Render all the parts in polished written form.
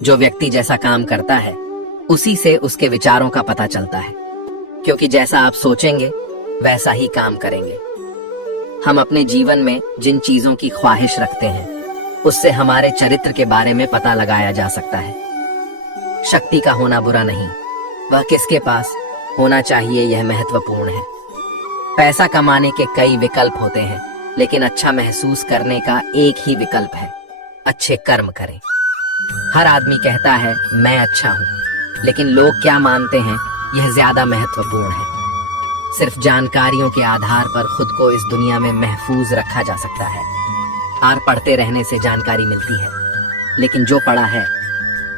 जो व्यक्ति जैसा काम करता है उसी से उसके विचारों का पता चलता है, क्योंकि जैसा आप सोचेंगे वैसा ही काम करेंगे। हम अपने जीवन में जिन चीजों की ख्वाहिश रखते हैं उससे हमारे चरित्र के बारे में पता लगाया जा सकता है। शक्ति का होना बुरा नहीं, वह किसके पास होना चाहिए यह महत्वपूर्ण है। पैसा कमाने के कई विकल्प होते हैं, लेकिन अच्छा महसूस करने का एक ही विकल्प है, अच्छे कर्म करें। हर आदमी कहता है मैं अच्छा हूं, लेकिन लोग क्या मानते हैं यह ज्यादा महत्वपूर्ण है। सिर्फ जानकारियों के आधार पर खुद को इस दुनिया में महफूज रखा जा सकता है। आर पढ़ते रहने से जानकारी मिलती है, लेकिन जो पढ़ा है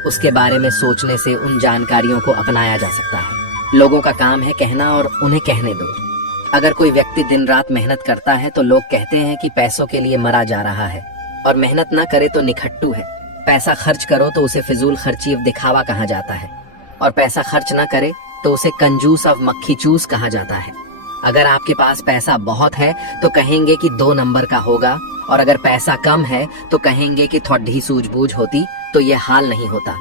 उसके बारे में सोचने से उन जानकारियों को अपनाया जा सकता है। लोगों का काम है कहना और उन्हें कहने दो। अगर कोई व्यक्ति दिन रात मेहनत करता है तो लोग कहते हैं कि पैसों के लिए मरा जा रहा है, और मेहनत न करे तो निखट्टू है। पैसा खर्च करो तो उसे फिजूल खर्ची व दिखावा कहा जाता है, और पैसा खर्च न करे तो उसे कंजूस और मक्खी चूस कहा जाता है। अगर आपके पास पैसा बहुत है तो कहेंगे कि 2 नंबर का होगा, और अगर पैसा कम है तो कहेंगे कि थोड़ी सूझबूझ होती तो ये हाल नहीं होता।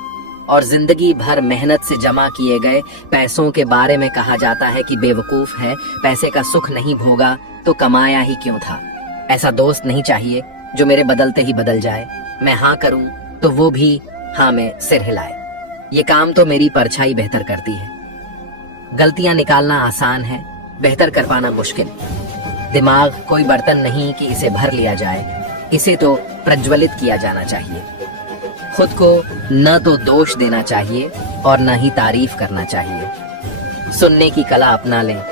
और जिंदगी भर मेहनत से जमा किए गए पैसों के बारे में कहा जाता है कि बेवकूफ है, पैसे का सुख नहीं भोगा तो कमाया ही क्यों था। ऐसा दोस्त नहीं चाहिए जो मेरे बदलते ही बदल जाए। मैं हाँ करूं तो वो भी हाँ में सिर हिलाए। ये काम तो मेरी परछाई बेहतर करती है। गलतियां निकालना आसान है, बेहतर कर पाना मुश्किल। दिमाग कोई बर्तन नहीं कि इसे भर लिया जाए, इसे तो प्रज्वलित किया जाना चाहिए। खुद को न तो दोष देना चाहिए और न ही तारीफ करना चाहिए। सुनने की कला अपना लें,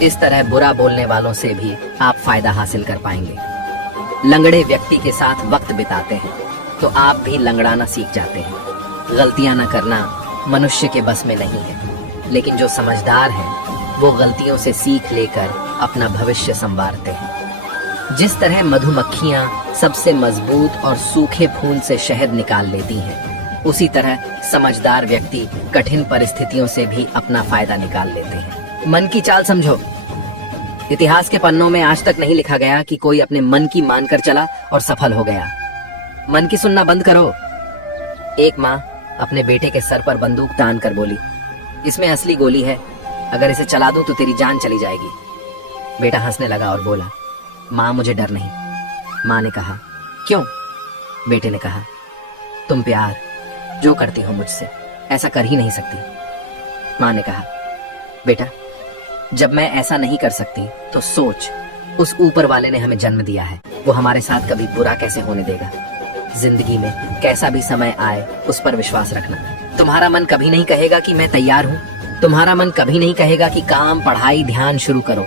इस तरह बुरा बोलने वालों से भी आप फायदा हासिल कर पाएंगे। लंगड़े व्यक्ति के साथ वक्त बिताते हैं तो आप भी लंगड़ाना सीख जाते हैं। गलतियां न करना मनुष्य के बस में नहीं है, लेकिन जो समझदार हैं वो गलतियों से सीख लेकर अपना भविष्य संवारते हैं। जिस तरह मधुमक्खियां सबसे मजबूत और सूखे फूल से शहद निकाल लेती हैं, उसी तरह समझदार व्यक्ति कठिन परिस्थितियों से भी अपना फायदा निकाल लेते हैं। मन की चाल समझो। इतिहास के पन्नों में आज तक नहीं लिखा गया कि कोई अपने मन की मानकर चला और सफल हो गया। मन की सुनना बंद करो। एक माँ अपने बेटे के सर पर बंदूक तान कर बोली, इसमें असली गोली है, अगर इसे चला दूं तो तेरी जान चली जाएगी। बेटा हंसने लगा और बोला, माँ मुझे डर नहीं। माँ ने कहा, क्यों? बेटे ने कहा, तुम प्यार जो करती हो मुझसे ऐसा कर ही नहीं सकती। माँ ने कहा, बेटा जब मैं ऐसा नहीं कर सकती तो सोच, उस ऊपर वाले ने हमें जन्म दिया है, वो हमारे साथ कभी बुरा कैसे होने देगा। जिंदगी में कैसा भी समय आए उस पर विश्वास रखना। तुम्हारा मन कभी नहीं कहेगा कि मैं तैयार हूँ। तुम्हारा मन कभी नहीं कहेगा कि काम, पढ़ाई, ध्यान शुरू करो।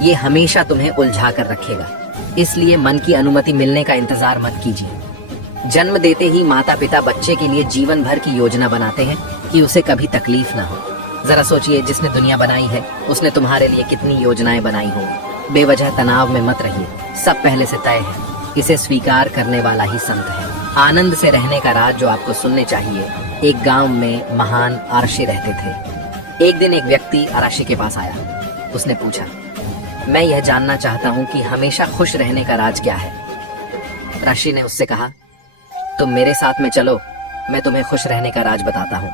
ये हमेशा तुम्हें उलझा कर रखेगा। इसलिए मन की अनुमति मिलने का इंतजार मत कीजिए। जन्म देते ही माता पिता बच्चे के लिए जीवन भर की योजना बनाते हैं कि उसे कभी तकलीफ ना हो। जरा सोचिए, जिसने दुनिया बनाई है उसने तुम्हारे लिए कितनी योजनाएं बनाई होंगी। बेवजह तनाव में मत रहिए, सब पहले से तय है। इसे स्वीकार करने वाला ही संत है। आनंद से रहने का राज जो आपको सुनने चाहिए। एक गांव में महान आरशी रहते थे। एक दिन एक व्यक्ति आरशी के पास आया। उसने पूछा, मैं यह जानना चाहता हूं कि हमेशा खुश रहने का राज क्या है। आरशी ने उससे कहा, तुम मेरे साथ में चलो, मैं तुम्हें खुश रहने का राज बताता हूं।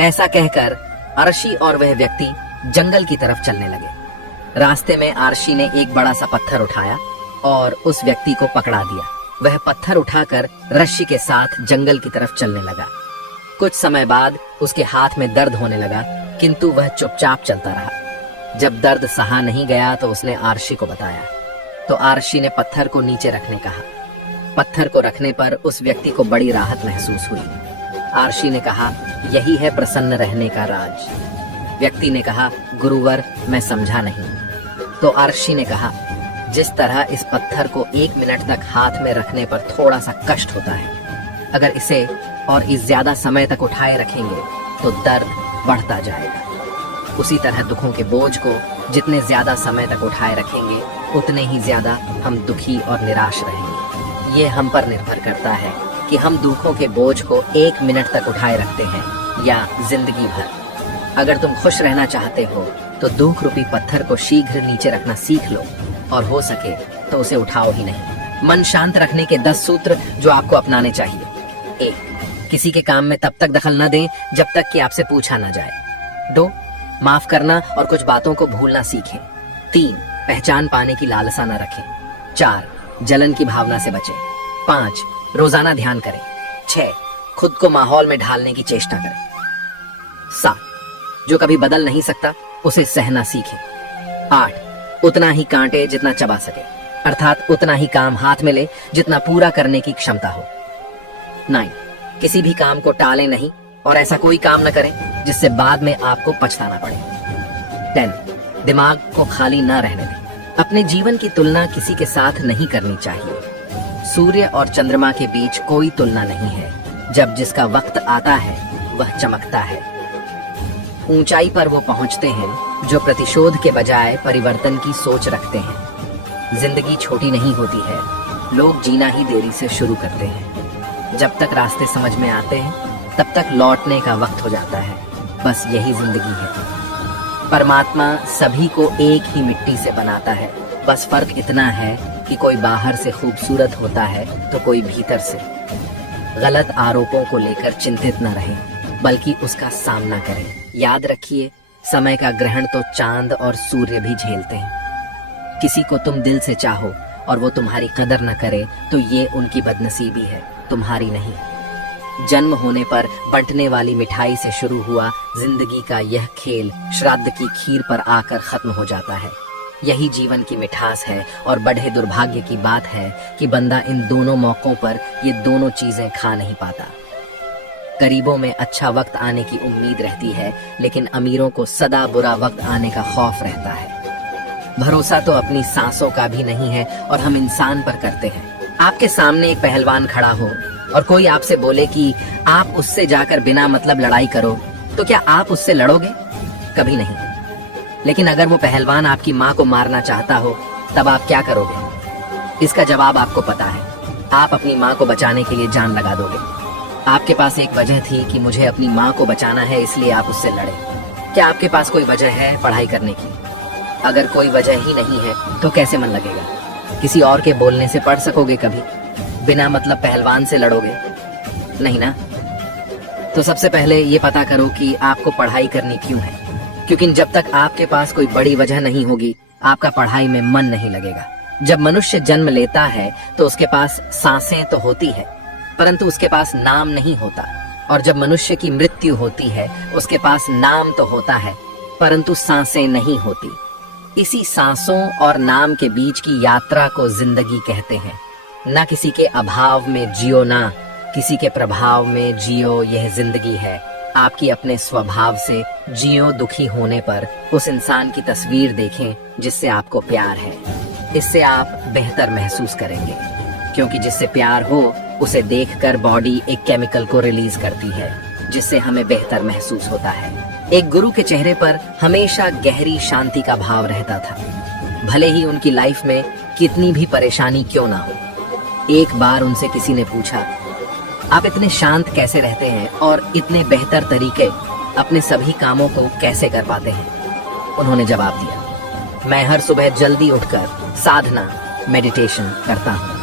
ऐसा कहकर आरशी और वह व्यक्ति जंगल की तरफ चलने लगे। रास्ते में आरशी ने एक बड़ा सा पत्थर उठाया और उस व्यक्ति को पकड़ा दिया। वह पत्थर उठाकर रस्सी के साथ जंगल की तरफ चलने लगा। कुछ समय बाद उसके हाथ में दर्द होने लगा, किंतु वह चुपचाप चलता रहा। जब दर्द सहा नहीं गया तो उसने आरशी को बताया, तो आरशी ने पत्थर को नीचे रखने कहा। पत्थर को रखने पर उस व्यक्ति को बड़ी राहत महसूस हुई। आरशी ने कहा, यही है प्रसन्न रहने का राज। व्यक्ति ने कहा, गुरुवर मैं समझा नहीं। तो आरशी ने कहा, जिस तरह इस पत्थर को 1 मिनट तक हाथ में रखने पर थोड़ा सा कष्ट होता है, अगर इसे और इस ज्यादा समय तक उठाए रखेंगे तो दर्द बढ़ता जाएगा। उसी तरह दुखों के बोझ को जितने ज्यादा समय तक उठाए रखेंगे उतने ही ज्यादा हम दुखी और निराश रहेंगे। ये हम पर निर्भर करता है कि हम दुखों के बोझ को 1 मिनट तक उठाए रखते हैं या जिंदगी भर। अगर तुम खुश रहना चाहते हो तो दुख रूपी पत्थर को शीघ्र नीचे रखना सीख लो, और हो सके तो उसे उठाओ ही नहीं। मन शांत रखने के 10 सूत्र जो आपको अपनाने चाहिए। 1. किसी के काम में तब तक दखल न दें जब तक कि आपसे पूछा न जाए। 2. माफ करना और कुछ बातों को भूलना सीखें। 3. पहचान पाने की लालसा न रखें। 4. जलन की भावना से बचें। 5. रोजाना ध्यान करें। 6. खुद को माहौल में ढालने की चेष्टा करें। 7. जो कभी बदल नहीं सकता उसे सहना सीखें। 8. उतना ही कांटे जितना चबा सके, अर्थात उतना ही काम हाथ में ले जितना पूरा करने की क्षमता हो। 9. किसी भी काम को टाले नहीं और ऐसा कोई काम न करें जिससे बाद में आपको पछताना पड़े। 10. दिमाग को खाली न रहने दें। अपने जीवन की तुलना किसी के साथ नहीं करनी चाहिए। सूर्य और चंद्रमा के बीच कोई तुलना नहीं है। जब जिसका वक्त आता है वह चमकता है। ऊंचाई पर वो पहुंचते हैं जो प्रतिशोध के बजाय परिवर्तन की सोच रखते हैं। जिंदगी छोटी नहीं होती है, लोग जीना ही देरी से शुरू करते हैं। जब तक रास्ते समझ में आते हैं तब तक लौटने का वक्त हो जाता है। बस यही जिंदगी है। परमात्मा सभी को एक ही मिट्टी से बनाता है, बस फर्क इतना है कि कोई बाहर से खूबसूरत होता है तो कोई भीतर से। गलत आरोपों को लेकर चिंतित न रहें, बल्कि उसका सामना करें। याद रखिए, समय का ग्रहण तो चांद और सूर्य भी झेलते हैं। किसी को तुम दिल से चाहो और वो तुम्हारी कदर न करे तो ये उनकी बदनसीबी है, तुम्हारी नहीं। जन्म होने पर बंटने वाली मिठाई से शुरू हुआ जिंदगी का यह खेल श्राद्ध की खीर पर आकर खत्म हो जाता है। यही जीवन की मिठास है और बड़े दुर्भाग्य की बात है कि बंदा इन दोनों मौकों पर ये दोनों चीजें खा नहीं पाता। गरीबों में अच्छा वक्त आने की उम्मीद रहती है, लेकिन अमीरों को सदा बुरा वक्त आने का खौफ रहता है। भरोसा तो अपनी सांसों का भी नहीं है और हम इंसान पर करते हैं। आपके सामने एक पहलवान खड़ा हो और कोई आपसे बोले कि आप उससे जाकर बिना मतलब लड़ाई करो, तो क्या आप उससे लड़ोगे? कभी नहीं। लेकिन अगर वो पहलवान आपकी माँ को मारना चाहता हो तब आप क्या करोगे? इसका जवाब आपको पता है। आप अपनी माँ को बचाने के लिए जान लगा दोगे। आपके पास एक वजह थी कि मुझे अपनी माँ को बचाना है, इसलिए आप उससे लड़े। क्या आपके पास कोई वजह है पढ़ाई करने की? अगर कोई वजह ही नहीं है तो कैसे मन लगेगा? किसी और के बोलने से पढ़ सकोगे कभी? बिना मतलब पहलवान से लड़ोगे? नहीं ना। तो सबसे पहले ये पता करो कि आपको पढ़ाई करनी क्यों है, क्योंकि जब तक आपके पास कोई बड़ी वजह नहीं होगी आपका पढ़ाई में मन नहीं लगेगा। जब मनुष्य जन्म लेता है तो उसके पास सांसें तो होती है, परंतु उसके पास नाम नहीं होता। और जब मनुष्य की मृत्यु होती है उसके पास नाम तो होता है, परंतु सांसें नहीं होती। इसी सांसों और नाम के बीच की यात्रा को जिंदगी कहते हैं। ना किसी के अभाव में जियो, ना किसी के प्रभाव में जियो, यह जिंदगी है। आपकी अपने स्वभाव से जियो। दुखी होने पर उस इंसान की तस्वीर देखें जिससे आपको प्यार है। इससे आप बेहतर महसूस करेंगे, क्योंकि जिससे प्यार हो उसे देखकर बॉडी एक केमिकल को रिलीज करती है जिससे हमें बेहतर महसूस होता है। एक गुरु के चेहरे पर हमेशा गहरी शांति का भाव रहता था, भले ही उनकी लाइफ में कितनी भी परेशानी क्यों ना हो। एक बार उनसे किसी ने पूछा, आप इतने शांत कैसे रहते हैं और इतने बेहतर तरीके अपने सभी कामों को कैसे कर पाते हैं? उन्होंने जवाब दिया, मैं हर सुबह जल्दी उठकर साधना मेडिटेशन करता हूँ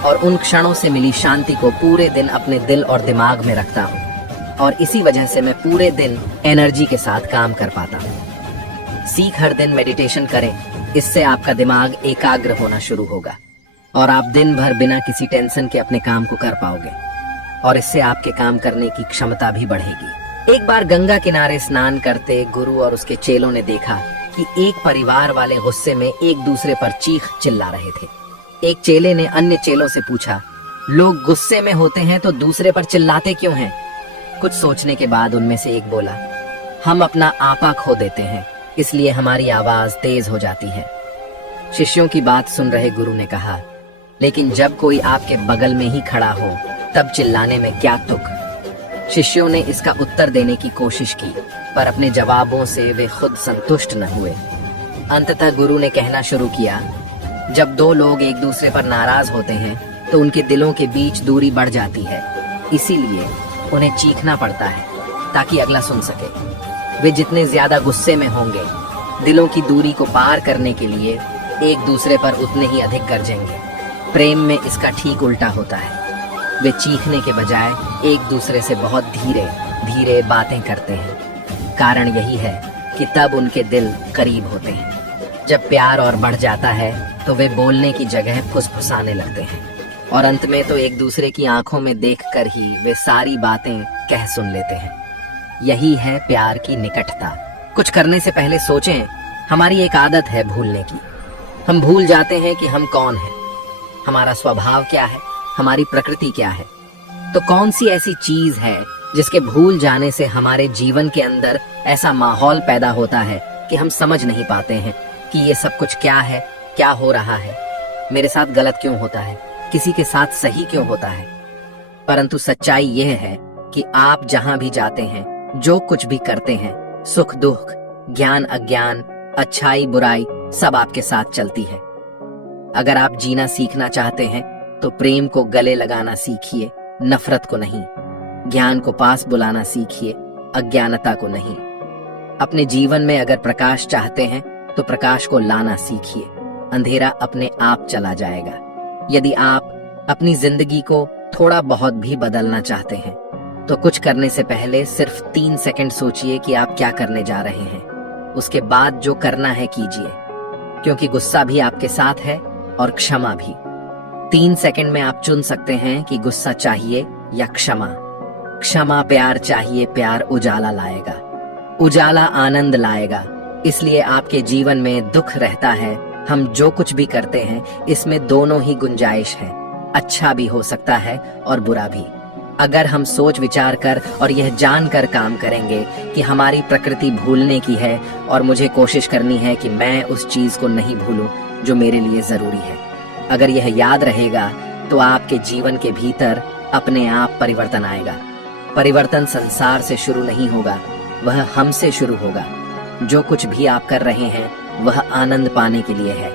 और उन क्षणों से मिली शांति को पूरे दिन अपने दिल और दिमाग में रखता हूँ, और इसी वजह से मैं पूरे दिन एनर्जी के साथ काम कर पाता हूँ। सीख हर दिन मेडिटेशन करें, इससे आपका दिमाग एकाग्र होना शुरू होगा और आप दिन भर बिना किसी टेंशन के अपने काम को कर पाओगे, और इससे आपके काम करने की क्षमता भी बढ़ेगी। एक बार गंगा किनारे स्नान करते गुरु और उसके चेलों ने देखा कि एक परिवार वाले गुस्से में एक दूसरे पर चीख चिल्ला रहे थे। एक चेले ने अन्य चेलों से पूछा, लोग गुस्से में होते हैं तो दूसरे पर चिल्लाते क्यों हैं? कुछ सोचने के बाद उनमें से एक बोला, हम अपना आपा खो देते हैं, इसलिए हमारी आवाज तेज हो जाती है। शिष्यों की बात सुन रहे गुरु ने कहा, लेकिन जब कोई आपके बगल में ही खड़ा हो तब चिल्लाने में क्या तुक? शिष्यों ने इसका उत्तर देने की कोशिश की, पर अपने जवाबों से वे खुद संतुष्ट न हुए। अंततः गुरु ने कहना शुरू किया, जब दो लोग एक दूसरे पर नाराज होते हैं तो उनके दिलों के बीच दूरी बढ़ जाती है, इसीलिए उन्हें चीखना पड़ता है ताकि अगला सुन सके। वे जितने ज्यादा गुस्से में होंगे, दिलों की दूरी को पार करने के लिए एक दूसरे पर उतने ही अधिक गरजेंगे। प्रेम में इसका ठीक उल्टा होता है। वे चीखने के बजाय एक दूसरे से बहुत धीरे धीरे बातें करते हैं। कारण यही है कि तब उनके दिल करीब होते हैं। जब प्यार और बढ़ जाता है तो वे बोलने की जगह फुसफुसाने लगते हैं और अंत में तो एक दूसरे की आंखों में देखकर ही वे सारी बातें कह सुन लेते हैं। यही है प्यार की निकटता। कुछ करने से पहले सोचें। हमारी एक आदत है भूलने की। हम भूल जाते हैं कि हम कौन हैं, हमारा स्वभाव क्या है, हमारी प्रकृति क्या है। तो कौन सी ऐसी चीज है जिसके भूल जाने से हमारे जीवन के अंदर ऐसा माहौल पैदा होता है कि हम समझ नहीं पाते हैं कि ये सब कुछ क्या है, क्या हो रहा है, मेरे साथ गलत क्यों होता है, किसी के साथ सही क्यों होता है। परंतु सच्चाई यह है कि आप जहां भी जाते हैं, जो कुछ भी करते हैं, सुख दुख, ज्ञान अज्ञान, अच्छाई बुराई, सब आपके साथ चलती है। अगर आप जीना सीखना चाहते हैं तो प्रेम को गले लगाना सीखिए, नफरत को नहीं। ज्ञान को पास बुलाना सीखिए, अज्ञानता को नहीं। अपने जीवन में अगर प्रकाश चाहते हैं तो प्रकाश को लाना सीखिए। अंधेरा अपने आप चला जाएगा। यदि आप अपनी जिंदगी को थोड़ा बहुत भी बदलना चाहते हैं तो कुछ करने से पहले सिर्फ 3 सेकंड सोचिए कि आप क्या करने जा रहे हैं। उसके बाद जो करना है कीजिए, क्योंकि गुस्सा भी आपके साथ है और क्षमा भी। 3 सेकंड में आप चुन सकते हैं कि गुस्सा चाहिए या क्षमा। क्षमा प्यार चाहिए, प्यार उजाला लाएगा, उजाला आनंद लाएगा। इसलिए आपके जीवन में दुख रहता है। हम जो कुछ भी करते हैं इसमें दोनों ही गुंजाइश है, अच्छा भी हो सकता है और बुरा भी। अगर हम सोच विचार कर और यह जानकर काम करेंगे कि हमारी प्रकृति भूलने की है और मुझे कोशिश करनी है कि मैं उस चीज को नहीं भूलूं जो मेरे लिए जरूरी है, अगर यह याद रहेगा तो आपके जीवन के भीतर अपने आप परिवर्तन आएगा। परिवर्तन संसार से शुरू नहीं होगा, वह हमसे शुरू होगा। जो कुछ भी आप कर रहे हैं वह आनंद पाने के लिए है,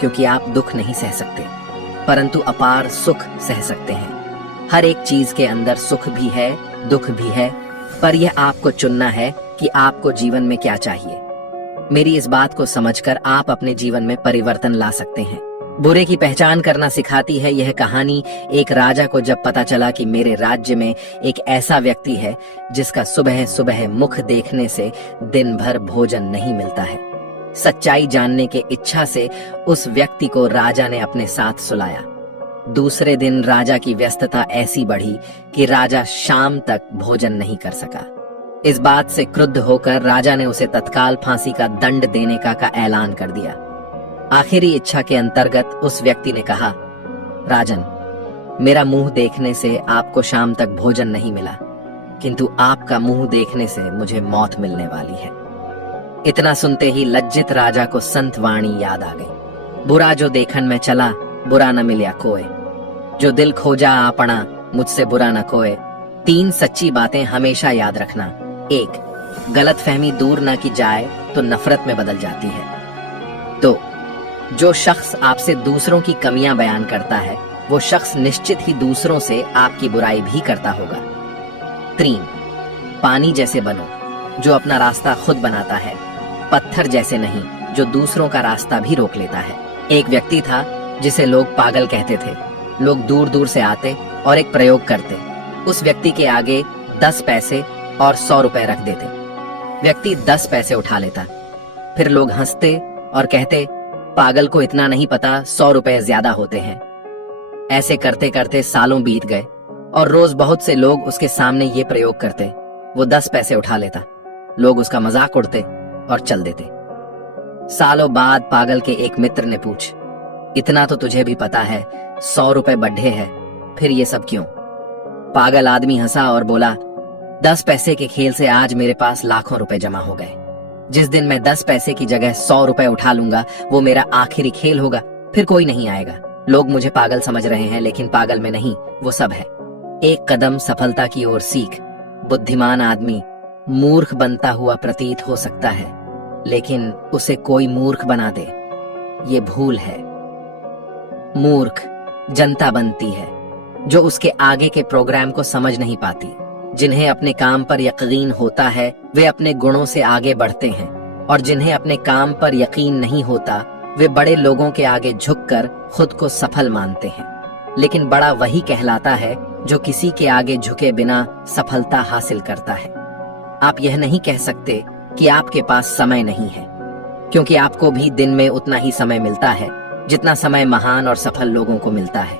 क्योंकि आप दुख नहीं सह सकते परंतु अपार सुख सह सकते हैं। हर एक चीज के अंदर सुख भी है, दुख भी है, पर यह आपको चुनना है कि आपको जीवन में क्या चाहिए। मेरी इस बात को समझकर आप अपने जीवन में परिवर्तन ला सकते हैं। बुरे की पहचान करना सिखाती है यह कहानी एक राजा को जब पता चला कि मेरे राज्य में एक ऐसा व्यक्ति है जिसका सुबह सुबह मुख देखने से दिन भर भोजन नहीं मिलता है। सच्चाई जानने के इच्छा से उस व्यक्ति को राजा ने अपने साथ सुलाया। दूसरे दिन राजा की व्यस्तता ऐसी बढ़ी कि राजा शाम तक भोजन नहीं कर सका। इस बात से क्रुद्ध होकर राजा ने उसे तत्काल फांसी का दंड देने का ऐलान कर दिया। आखिरी इच्छा के अंतर्गत उस व्यक्ति ने कहा, राजन, मेरा मुंह देखने से आपको शाम तक भोजन नहीं मिला, किंतु आपका मुंह देखने से मुझे मौत मिलने वाली है। इतना सुनते ही लज्जित राजा को संत वाणी याद आ गई। बुरा जो देखन में चला, बुरा न मिल्या कोय, जो दिल खोजा आपना, मुझसे बुरा न कोय। 3 सच्ची बातें हमेशा याद रखना। 1, गलतफहमी दूर न की जाए तो नफरत में बदल जाती है। 2, जो शख्स आपसे दूसरों की कमियां बयान करता है वो शख्स निश्चित ही दूसरों से आपकी बुराई भी करता होगा। 3, पानी जैसे बनो जो अपना रास्ता खुद बनाता है, पत्थर जैसे नहीं जो दूसरों का रास्ता भी रोक लेता है। एक व्यक्ति था जिसे लोग पागल कहते थे। लोग दूर दूर से आते और एक प्रयोग करते। उस व्यक्ति के आगे 10 पैसे और 100 रुपए रख देते। व्यक्ति 10 पैसे उठा लेता, फिर लोग हंसते और कहते, पागल को इतना नहीं पता, 100 रुपए ज्यादा होते हैं। ऐसे करते करते सालों बीत गए और रोज बहुत से लोग उसके सामने ये प्रयोग करते। वो 10 पैसे उठा लेता, लोग उसका मजाक उड़ते और चल देते। सालों बाद पागल के एक मित्र ने पूछ, इतना तो तुझे भी पता है 100 रुपए बढ़े हैं, फिर ये सब क्यों? पागल आदमी हंसा और बोला, 10 पैसे के खेल से आज मेरे पास लाखों रुपए जमा हो गए। जिस दिन मैं 10 पैसे की जगह 100 रुपए उठा लूंगा वो मेरा आखिरी खेल होगा, फिर कोई नहीं आएगा। लोग मुझे पागल समझ रहे हैं लेकिन पागल में नहीं, वो सब है। एक कदम सफलता की ओर सीख। बुद्धिमान आदमी मूर्ख बनता हुआ प्रतीत हो सकता है, लेकिन उसे कोई मूर्ख बना दे, ये भूल है। मूर्ख जनता बनती है जो उसके आगे के प्रोग्राम को समझ नहीं पाती। जिन्हें अपने काम पर यकीन होता है वे अपने गुणों से आगे बढ़ते हैं, और जिन्हें अपने काम पर यकीन नहीं होता वे बड़े लोगों के आगे झुककर खुद को सफल मानते हैं। लेकिन बड़ा वही कहलाता है जो किसी के आगे झुके बिना सफलता हासिल करता है। आप यह नहीं कह सकते कि आपके पास समय नहीं है, क्योंकि आपको भी दिन में उतना ही समय मिलता है जितना समय महान और सफल लोगों को मिलता है।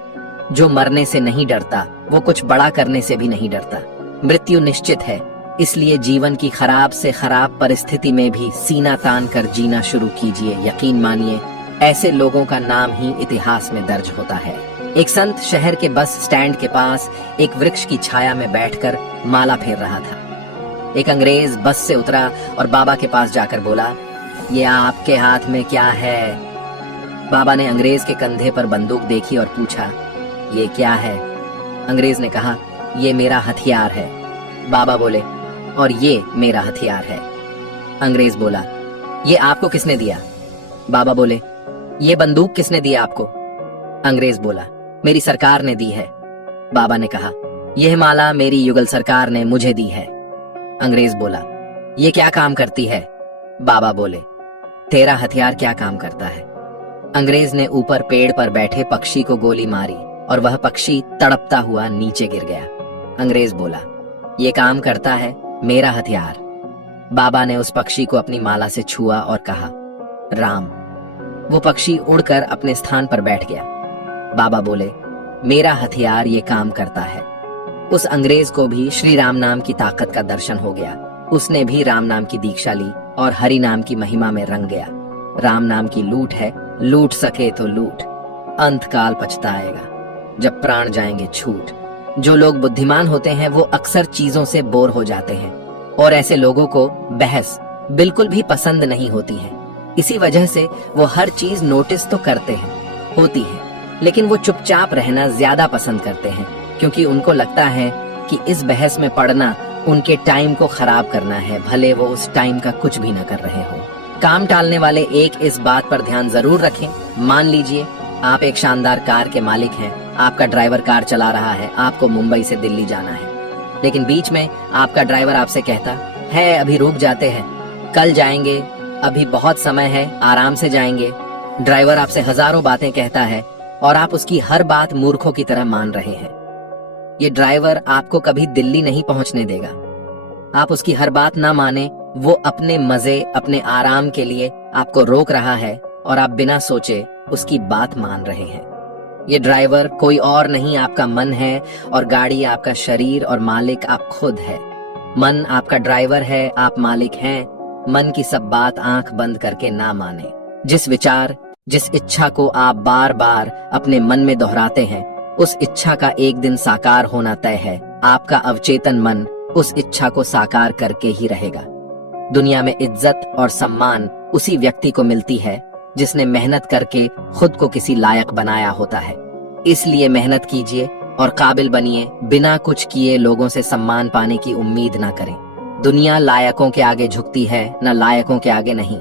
जो मरने से नहीं डरता वो कुछ बड़ा करने से भी नहीं डरता। मृत्यु निश्चित है, इसलिए जीवन की खराब से खराब परिस्थिति में भी सीना तान कर जीना शुरू कीजिए। यकीन मानिए, ऐसे लोगों का नाम ही इतिहास में दर्ज होता है। एक संत शहर के बस स्टैंड के पास एक वृक्ष की छाया में बैठकर माला फेर रहा था। एक अंग्रेज बस से उतरा और बाबा के पास जाकर बोला, ये आपके हाथ में क्या है? बाबा ने अंग्रेज के कंधे पर बंदूक देखी और पूछा, ये क्या है? अंग्रेज ने कहा, ये मेरा हथियार है। बाबा बोले, और ये मेरा हथियार है। अंग्रेज बोला, ये आपको किसने दिया? बाबा बोले, ये बंदूक किसने दिया आपको? अंग्रेज बोला, मेरी सरकार ने दी है। बाबा ने कहा, यह माला मेरी युगल सरकार ने मुझे दी है। अंग्रेज बोला, ये क्या काम करती है? बाबा बोले, तेरा हथियार क्या काम करता है? अंग्रेज ने ऊपर पेड़ पर बैठे पक्षी को गोली मारी और वह पक्षी तड़पता हुआ नीचे गिर गया। अंग्रेज बोला, ये काम करता है मेरा हथियार। बाबा ने उस पक्षी को अपनी माला से छुआ और कहा, राम। वो पक्षी उड़कर अपने स्थान पर बैठ गया। बाबा बोले, मेरा हथियार ये काम करता है। उस अंग्रेज को भी श्री राम नाम की ताकत का दर्शन हो गया। उसने भी राम नाम की दीक्षा ली और हरि नाम की महिमा में रंग गया। राम नाम की लूट है, लूट सके तो लूट, अंत काल पछताएगा जब प्राण जाएंगे छूट। जो लोग बुद्धिमान होते हैं वो अक्सर चीजों से बोर हो जाते हैं और ऐसे लोगों को बहस बिल्कुल भी पसंद नहीं होती है। इसी वजह से वो हर चीज नोटिस तो करते हैं, होती है, लेकिन वो चुपचाप रहना ज्यादा पसंद करते हैं, क्योंकि उनको लगता है कि इस बहस में पड़ना उनके टाइम को खराब करना है, भले वो उस टाइम का कुछ भी न कर रहे हो। काम टालने वाले एक इस बात पर ध्यान जरूर रखें। मान लीजिए आप एक शानदार कार के मालिक हैं, आपका ड्राइवर कार चला रहा है, आपको मुंबई से दिल्ली जाना है, लेकिन बीच में आपका ड्राइवर आपसे कहता है, अभी रुक जाते हैं, कल जाएंगे, अभी बहुत समय है, आराम से जाएंगे। ड्राइवर आपसे हजारों बातें कहता है और आप उसकी हर बात मूर्खों की तरह मान रहे हैं। ये ड्राइवर आपको कभी दिल्ली नहीं पहुंचने देगा। आप उसकी हर बात ना माने, वो अपने मजे, अपने आराम के लिए आपको रोक रहा है और आप बिना सोचे उसकी बात मान रहे हैं। ये ड्राइवर कोई और नहीं, आपका मन है और गाड़ी आपका शरीर और मालिक आप खुद है। मन आपका ड्राइवर है, आप मालिक हैं। मन की सब बात आंख बंद करके ना माने। जिस विचार, जिस इच्छा को आप बार बार अपने मन में दोहराते हैं, उस इच्छा का एक दिन साकार होना तय है। आपका अवचेतन मन उस इच्छा को साकार करके ही रहेगा। दुनिया में इज्जत और सम्मान उसी व्यक्ति को मिलती है जिसने मेहनत करके खुद को किसी लायक बनाया होता है। इसलिए मेहनत कीजिए और काबिल बनिए। बिना कुछ किए लोगों से सम्मान पाने की उम्मीद ना करें। दुनिया लायकों के आगे झुकती है, न लायकों के आगे नहीं।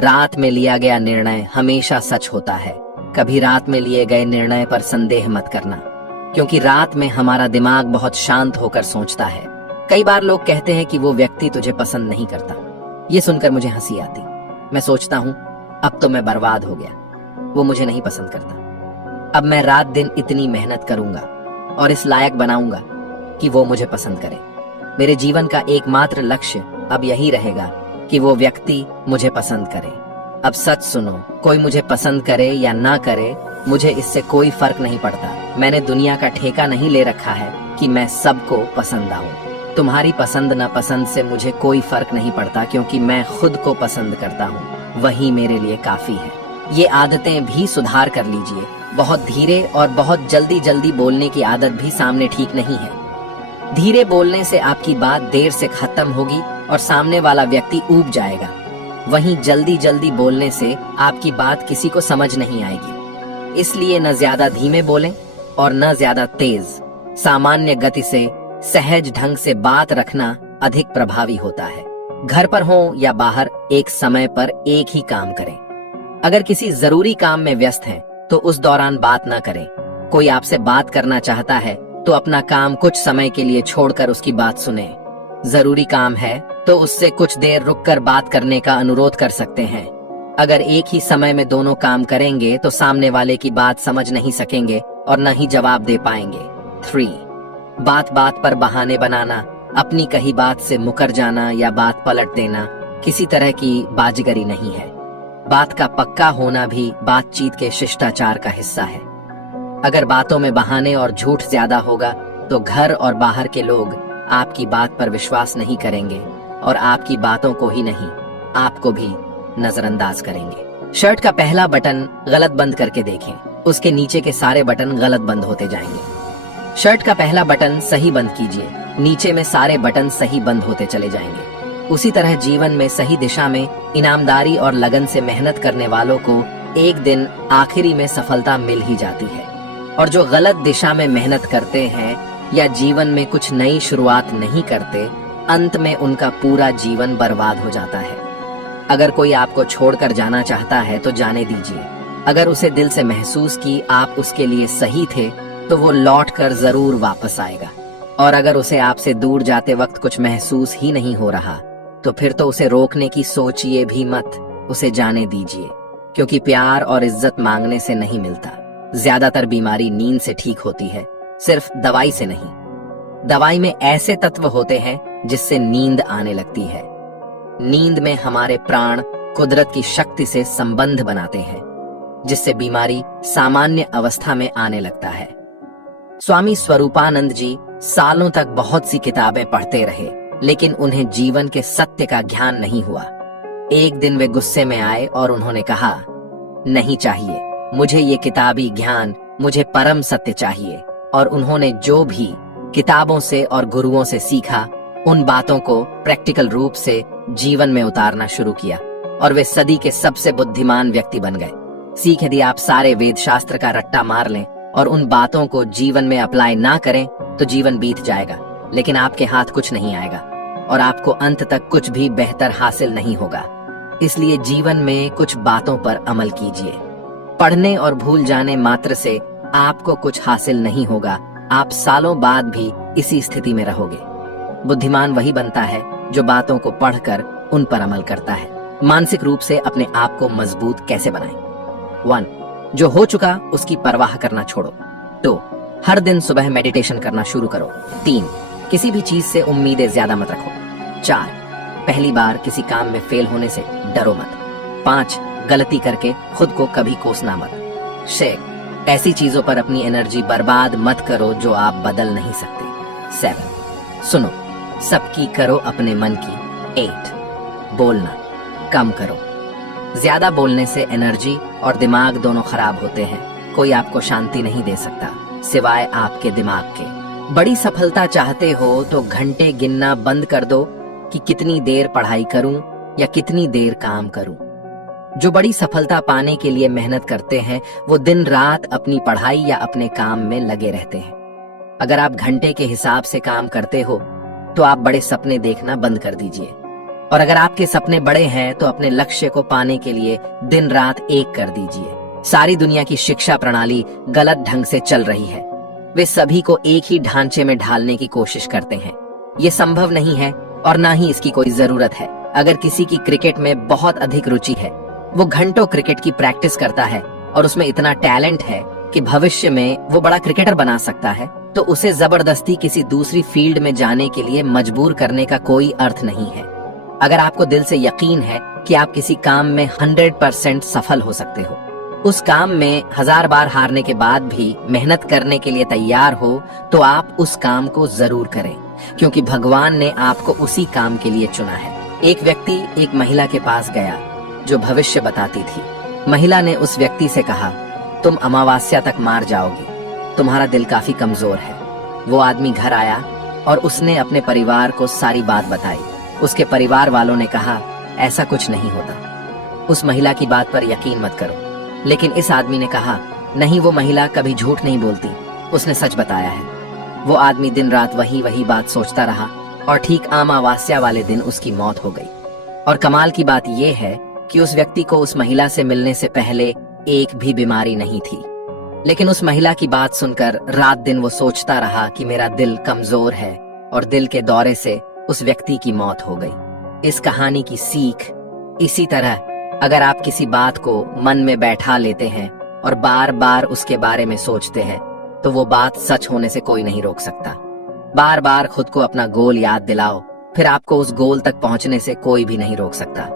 रात में लिया गया निर्णय हमेशा सच होता है। कभी रात में लिए गए निर्णय पर संदेह मत करना, क्योंकि रात में हमारा दिमाग बहुत शांत होकर सोचता है। कई बार लोग कहते हैं कि वो व्यक्ति तुझे पसंद नहीं करता। ये सुनकर मुझे हंसी आती। मैं सोचता हूँ, अब तो मैं बर्बाद हो गया, वो मुझे नहीं पसंद करता। अब मैं रात दिन इतनी मेहनत करूंगा और इस लायक बनाऊंगा कि वो मुझे पसंद करे। मेरे जीवन का एकमात्र लक्ष्य अब यही रहेगा कि वो व्यक्ति मुझे पसंद करे। अब सच सुनो, कोई मुझे पसंद करे या ना करे, मुझे इससे कोई फर्क नहीं पड़ता। मैंने दुनिया का ठेका नहीं ले रखा है कि मैं सबको पसंद आऊं। तुम्हारी पसंद ना पसंद से मुझे कोई फर्क नहीं पड़ता, क्योंकि मैं खुद को पसंद करता हूँ, वही मेरे लिए काफी है। ये आदतें भी सुधार कर लीजिए। बहुत धीरे और बहुत जल्दी जल्दी बोलने की आदत भी सामने ठीक नहीं है। धीरे बोलने से आपकी बात देर से खत्म होगी और सामने वाला व्यक्ति ऊब जाएगा। वहीं जल्दी जल्दी बोलने से आपकी बात किसी को समझ नहीं आएगी। इसलिए न ज्यादा धीमे बोलें और न ज्यादा तेज। सामान्य गति से सहज ढंग से बात रखना अधिक प्रभावी होता है। घर पर हो या बाहर, एक समय पर एक ही काम करें। अगर किसी जरूरी काम में व्यस्त हैं, तो उस दौरान बात ना करें। कोई आपसे बात करना चाहता है तो अपना काम कुछ समय के लिए छोड़कर उसकी बात सुने। जरूरी काम है तो उससे कुछ देर रुककर बात करने का अनुरोध कर सकते हैं। अगर एक ही समय में दोनों काम करेंगे तो सामने वाले की बात समझ नहीं सकेंगे और न ही जवाब दे पाएंगे। 3. बात बात पर बहाने बनाना, अपनी कही बात से मुकर जाना या बात पलट देना किसी तरह की बाजीगरी नहीं है। बात का पक्का होना भी बातचीत के शिष्टाचार का हिस्सा है। अगर बातों में बहाने और झूठ ज्यादा होगा तो घर और बाहर के लोग आपकी बात पर विश्वास नहीं करेंगे और आपकी बातों को ही नहीं, आपको भी नजरअंदाज करेंगे। शर्ट का पहला बटन गलत बंद करके देखें, उसके नीचे के सारे बटन गलत बंद होते जाएंगे। शर्ट का पहला बटन सही बंद कीजिए, नीचे में सारे बटन सही बंद होते चले जाएंगे। उसी तरह जीवन में सही दिशा में ईमानदारी और लगन से मेहनत करने वालों को एक दिन आखिरी में सफलता मिल ही जाती है, और जो गलत दिशा में मेहनत करते हैं या जीवन में कुछ नई शुरुआत नहीं करते, अंत में उनका पूरा जीवन बर्बाद हो जाता है। अगर कोई आपको छोड़कर जाना चाहता है तो जाने दीजिए। अगर उसे दिल से महसूस की आप उसके लिए सही थे तो वो लौट कर जरूर वापस आएगा, और अगर उसे आपसे दूर जाते वक्त कुछ महसूस ही नहीं हो रहा तो फिर तो उसे रोकने की सोचिए भी मत, उसे जाने दीजिए। क्योंकि प्यार और इज्जत मांगने से नहीं मिलता। ज्यादातर बीमारी नींद से ठीक होती है, सिर्फ दवाई से नहीं। दवाई में ऐसे तत्व होते हैं जिससे नींद आने लगती है। नींद में हमारे प्राण कुदरत की शक्ति से संबंध बनाते हैं, जिससे बीमारी सामान्य अवस्था में आने लगता है। स्वामी स्वरूपानंद जी सालों तक बहुत सी किताबें पढ़ते रहे, लेकिन उन्हें जीवन के सत्य का ज्ञान नहीं हुआ। एक दिन वे गुस्से में आए और उन्होंने कहा, नहीं चाहिए मुझे ये किताबी ज्ञान, मुझे परम सत्य चाहिए। और उन्होंने जो भी किताबों से और गुरुओं से सीखा, उन बातों को प्रैक्टिकल रूप से जीवन में उतारना शुरू किया, और वे सदी के सबसे बुद्धिमान व्यक्ति बन गए। सीख यदि आप सारे वेद शास्त्र का रट्टा मार लें और उन बातों को जीवन में अप्लाई ना करें तो जीवन बीत जाएगा, लेकिन आपके हाथ कुछ नहीं आएगा और आपको अंत तक कुछ भी बेहतर हासिल नहीं होगा। इसलिए जीवन में कुछ बातों पर अमल कीजिए। पढ़ने और भूल जाने मात्र से आपको कुछ हासिल नहीं होगा, आप सालों बाद भी इसी स्थिति में रहोगे। बुद्धिमान वही बनता है जो बातों को पढ़कर उन पर अमल करता है। मानसिक रूप से अपने आप को मजबूत कैसे बनाएं? 1. जो हो चुका उसकी परवाह करना छोड़ो। 2. हर दिन सुबह मेडिटेशन करना शुरू करो। 3. किसी भी चीज से उम्मीदें ज्यादा मत रखो। 4. पहली बार किसी काम में फेल होने से डरो मत। 5. गलती करके खुद को कभी कोसना मत। 6. ऐसी चीजों पर अपनी एनर्जी बर्बाद मत करो जो आप बदल नहीं सकते। 7. सुनो, सबकी करो अपने मन की। 8. बोलना कम करो। ज्यादा बोलने से एनर्जी और दिमाग दोनों खराब होते हैं। कोई आपको शांति नहीं दे सकता सिवाय आपके दिमाग के। बड़ी सफलता चाहते हो तो घंटे गिनना बंद कर दो कि कितनी देर पढ़ाई करूं या कितनी देर काम करूं। जो बड़ी सफलता पाने के लिए मेहनत करते हैं वो दिन रात अपनी पढ़ाई या अपने काम में लगे रहते हैं। अगर आप घंटे के हिसाब से काम करते हो तो आप बड़े सपने देखना बंद कर दीजिए, और अगर आपके सपने बड़े हैं तो अपने लक्ष्य को पाने के लिए दिन रात एक कर दीजिए। सारी दुनिया की शिक्षा प्रणाली गलत ढंग से चल रही है। वे सभी को एक ही ढांचे में ढालने की कोशिश करते हैं। ये संभव नहीं है और ना ही इसकी कोई जरूरत है। अगर किसी की क्रिकेट में बहुत अधिक रुचि है, वो घंटों क्रिकेट की प्रैक्टिस करता है और उसमें इतना टैलेंट है कि भविष्य में वो बड़ा क्रिकेटर बना सकता है, तो उसे जबरदस्ती किसी दूसरी फील्ड में जाने के लिए मजबूर करने का कोई अर्थ नहीं है। अगर आपको दिल से यकीन है कि आप किसी काम में 100% सफल हो सकते हो, उस काम में 1000 बार हारने के बाद भी मेहनत करने के लिए तैयार हो, तो आप उस काम को जरूर करें, क्योंकि भगवान ने आपको उसी काम के लिए चुना है। एक व्यक्ति एक महिला के पास गया जो भविष्य बताती थी। महिला ने उस व्यक्ति से कहा, तुम अमावस्या तक मार जाओगे, तुम्हारा दिल काफी कमजोर है। वो आदमी घर आया और उसने अपने परिवार को सारी बात बताई। उसके परिवार वालों ने कहा, ऐसा कुछ नहीं होता, उस महिला की बात पर यकीन मत करो। लेकिन इस आदमी ने कहा, नहीं, वो महिला कभी झूठ नहीं बोलती, उसने सच बताया है। वो आदमी दिन रात वही बात सोचता रहा और ठीक अमावस्या वाले दिन उसकी मौत हो गई। और कमाल की बात यह है कि उस व्यक्ति को उस महिला से मिलने से पहले एक भी बीमारी नहीं थी, लेकिन उस महिला की बात सुनकर रात दिन वो सोचता रहा कि मेरा दिल कमजोर है, और दिल के दौरे से उस व्यक्ति की मौत हो गई। इस कहानी की सीख, इसी तरह अगर आप किसी बात को मन में बैठा लेते हैं और बार बार उसके बारे में सोचते हैं, तो वो बात सच होने से कोई नहीं रोक सकता। बार बार खुद को अपना गोल याद दिलाओ, फिर आपको उस गोल तक पहुंचने से कोई भी नहीं रोक सकता,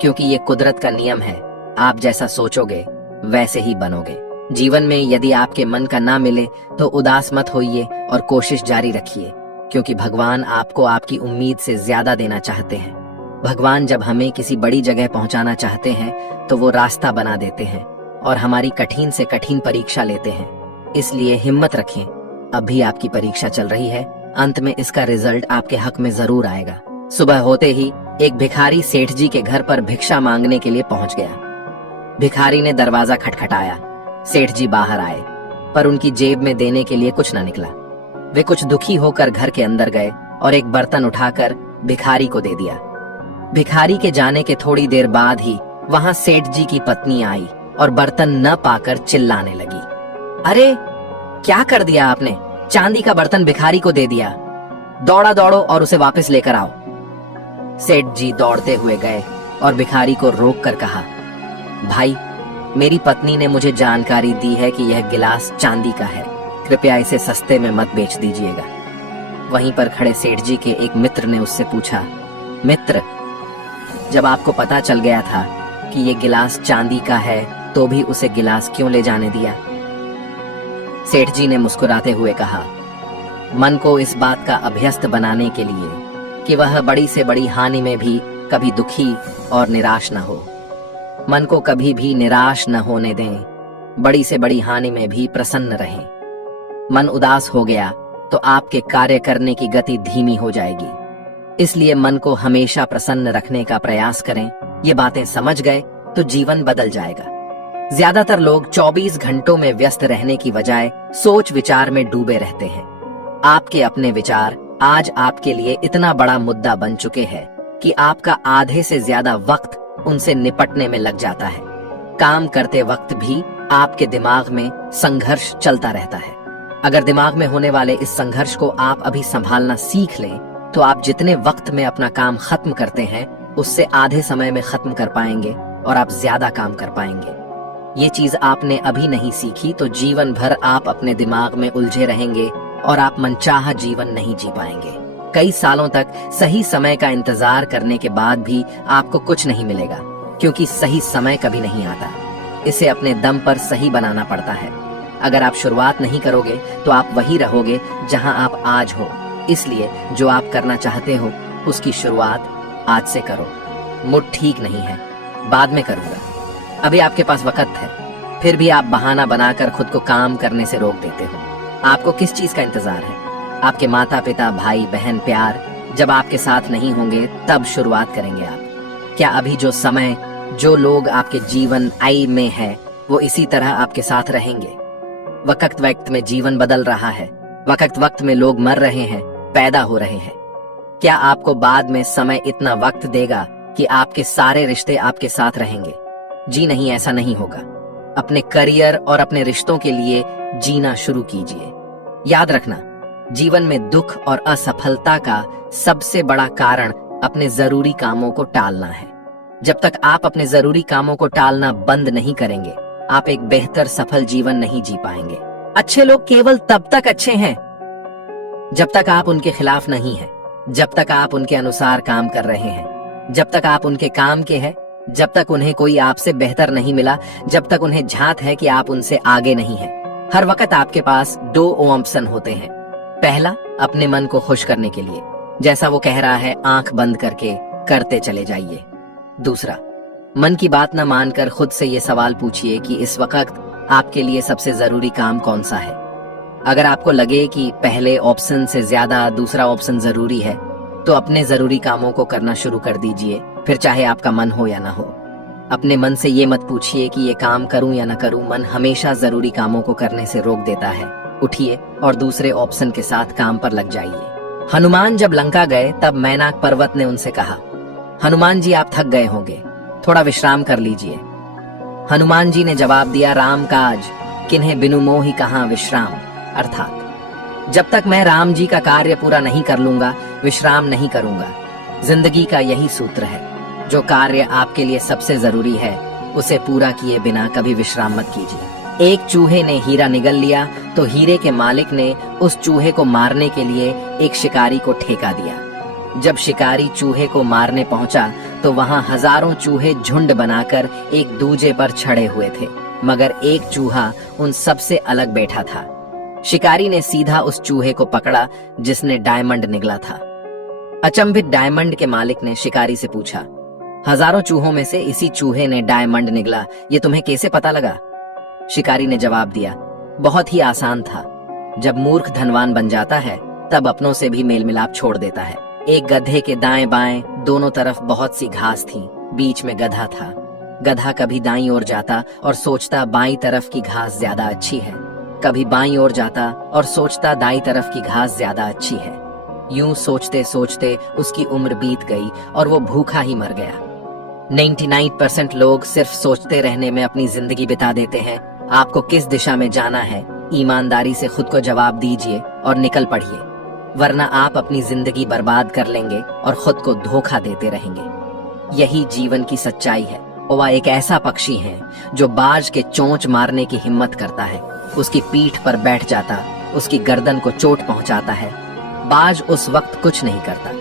क्योंकि ये कुदरत का नियम है। आप जैसा सोचोगे वैसे ही बनोगे। जीवन में यदि आपके मन का ना मिले तो उदास मत होइए और कोशिश जारी रखिए, क्योंकि भगवान आपको आपकी उम्मीद से ज्यादा देना चाहते हैं। भगवान जब हमें किसी बड़ी जगह पहुंचाना चाहते हैं तो वो रास्ता बना देते हैं और हमारी कठिन से कठिन परीक्षा लेते हैं। इसलिए हिम्मत रखें, अब भी आपकी परीक्षा चल रही है। अंत में इसका रिजल्ट आपके हक में जरूर आएगा। सुबह होते ही एक भिखारी सेठ जी के घर पर भिक्षा मांगने के लिए पहुंच गया। भिखारी ने दरवाजा खटखटाया। सेठ जी बाहर आए, पर उनकी जेब में देने के लिए कुछ न निकला। वे कुछ दुखी होकर घर के अंदर गए और एक बर्तन उठाकर भिखारी को दे दिया। भिखारी के जाने के थोड़ी देर बाद ही वहां सेठ जी की पत्नी आई और बर्तन न पाकर चिल्लाने लगी। अरे क्या कर दिया आपने? चांदी का बर्तन भिखारी को दे दिया। दौड़ो और उसे वापस लेकर आओ। सेठ जी दौड़ते हुए गए और भिखारी को रोक कर कहा, भाई, मेरी पत्नी ने मुझे जानकारी दी है कि यह गिलास चांदी का है, कृपया इसे सस्ते में मत बेच दीजिएगा। वहीं पर खड़े सेठ जी के एक मित्र ने उससे पूछा, मित्र, जब आपको पता चल गया था कि यह गिलास चांदी का है तो भी उसे गिलास क्यों ले जाने दिया? सेठ जी ने मुस्कुराते हुए कहा, मन को इस बात का अभ्यस्त बनाने के लिए कि वह बड़ी से बड़ी हानि में भी कभी दुखी और निराश न हो। मन को कभी भी निराश न होने दें, बड़ी से बड़ी हानि में भी प्रसन्न रहें। मन उदास हो गया तो आपके कार्य करने की गति धीमी हो जाएगी। इसलिए मन को हमेशा प्रसन्न रखने का प्रयास करें। ये बातें समझ गए तो जीवन बदल जाएगा। ज्यादातर लोग 24 घंटों में व्यस्त रहने की बजाय सोच विचार में डूबे रहते हैं। आपके अपने विचार आज आपके लिए इतना बड़ा मुद्दा बन चुके हैं कि आपका आधे से ज्यादा वक्त उनसे निपटने में लग जाता है। काम करते वक्त भी आपके दिमाग में संघर्ष चलता रहता है। अगर दिमाग में होने वाले इस संघर्ष को आप अभी संभालना सीख लें तो आप जितने वक्त में अपना काम खत्म करते हैं उससे आधे समय में खत्म कर पाएंगे और आप ज्यादा काम कर पाएंगे। ये चीज आपने अभी नहीं सीखी तो जीवन भर आप अपने दिमाग में उलझे रहेंगे और आप मनचाहा जीवन नहीं जी पाएंगे। कई सालों तक सही समय का इंतजार करने के बाद भी आपको कुछ नहीं मिलेगा, क्योंकि सही समय कभी नहीं आता। इसे अपने दम पर सही बनाना पड़ता है। अगर आप शुरुआत नहीं करोगे तो आप वही रहोगे जहां आप आज हो। इसलिए जो आप करना चाहते हो उसकी शुरुआत आज से करो। मूड ठीक नहीं है, बाद में करूंगा, अभी आपके पास वक्त है, फिर भी आप बहाना बनाकर खुद को काम करने से रोक देते हो। आपको किस चीज का इंतजार है? आपके माता पिता, भाई बहन, प्यार जब आपके साथ नहीं होंगे तब शुरुआत करेंगे आप। क्या अभी जो समय, जो लोग आपके जीवन आई में है वो इसी तरह आपके साथ रहेंगे? वक्त वक्त में जीवन बदल रहा है। वक्त वक्त में लोग मर रहे हैं, पैदा हो रहे हैं। क्या आपको बाद में समय इतना वक्त देगा कि आपके सारे रिश्ते आपके साथ रहेंगे? जी नहीं, ऐसा नहीं होगा। अपने करियर और अपने रिश्तों के लिए जीना शुरू कीजिए। याद रखना, जीवन में दुख और असफलता का सबसे बड़ा कारण अपने जरूरी कामों को टालना है। जब तक आप अपने जरूरी कामों को टालना बंद नहीं करेंगे, आप एक बेहतर सफल जीवन नहीं जी पाएंगे। अच्छे लोग केवल तब तक अच्छे हैं जब तक आप उनके खिलाफ नहीं हैं, जब तक आप उनके अनुसार काम कर रहे हैं, जब तक आप उनके काम के हैं, जब तक उन्हें कोई आपसे बेहतर नहीं मिला, जब तक उन्हें झांत है कि आप उनसे आगे नहीं हैं। हर वक्त आपके पास 2 ऑप्शन होते हैं। पहला, अपने मन को खुश करने के लिए, जैसा वो कह रहा है आंख बंद करके करते चले जाइए। दूसरा, मन की बात न मानकर खुद से ये सवाल पूछिए कि इस वक्त आपके लिए सबसे जरूरी काम कौन सा है। अगर आपको लगे कि पहले ऑप्शन से ज्यादा दूसरा ऑप्शन जरूरी है तो अपने जरूरी कामों को करना शुरू कर दीजिए, फिर चाहे आपका मन हो या ना हो। अपने मन से ये मत पूछिए कि ये काम करूं या ना करूं। मन हमेशा जरूरी कामों को करने से रोक देता है। उठिए और दूसरे ऑप्शन के साथ काम पर लग जाइए। हनुमान जब लंका गए तब मैनाक पर्वत ने उनसे कहा, हनुमान जी आप थक गए होंगे, थोड़ा विश्राम कर लीजिए। हनुमान जी ने जवाब दिया, राम काज किन्हें बिनु मोहि कहां विश्राम। अर्थात जब तक मैं राम जी का कार्य पूरा नहीं कर लूंगा, विश्राम नहीं करूंगा। जिंदगी का यही सूत्र है, जो कार्य आपके लिए सबसे जरूरी है उसे पूरा किए बिना कभी विश्राम मत कीजिए। एक चूहे ने हीरा निगल लिया तो हीरे के मालिक ने उस चूहे को मारने के लिए एक शिकारी को ठेका दिया। जब शिकारी चूहे को मारने पहुंचा तो वहां हजारों चूहे झुंड बनाकर एक दूजे पर चढ़े हुए थे, मगर एक चूहा उन सबसे अलग बैठा था। शिकारी ने सीधा उस चूहे को पकड़ा जिसने डायमंड निगला था। अचंभित डायमंड के मालिक ने शिकारी से पूछा, हजारों चूहों में से इसी चूहे ने डायमंड निगला, ये तुम्हें कैसे पता लगा? शिकारी ने जवाब दिया, बहुत ही आसान था। जब मूर्ख धनवान बन जाता है तब अपनों से भी मेल मिलाप छोड़ देता है। एक गधे के दाएं बाएं दोनों तरफ बहुत सी घास थी, बीच में गधा था। गधा कभी दाईं ओर जाता और सोचता बाईं तरफ की घास ज्यादा अच्छी है, कभी बाईं ओर जाता और सोचता दाईं तरफ की घास ज्यादा अच्छी है। यूं सोचते सोचते उसकी उम्र बीत गई और वो भूखा ही मर गया। 99% लोग सिर्फ सोचते रहने में अपनी जिंदगी बिता देते हैं। आपको किस दिशा में जाना है, ईमानदारी से खुद को जवाब दीजिए और निकल पड़िए, वरना आप अपनी जिंदगी बर्बाद कर लेंगे और खुद को धोखा देते रहेंगे। यही जीवन की सच्चाई है। कौवा एक ऐसा पक्षी है जो बाज के चोंच मारने की हिम्मत करता है। उसकी पीठ पर बैठ जाता, उसकी गर्दन को चोट पहुंचाता है। बाज उस वक्त कुछ नहीं करता,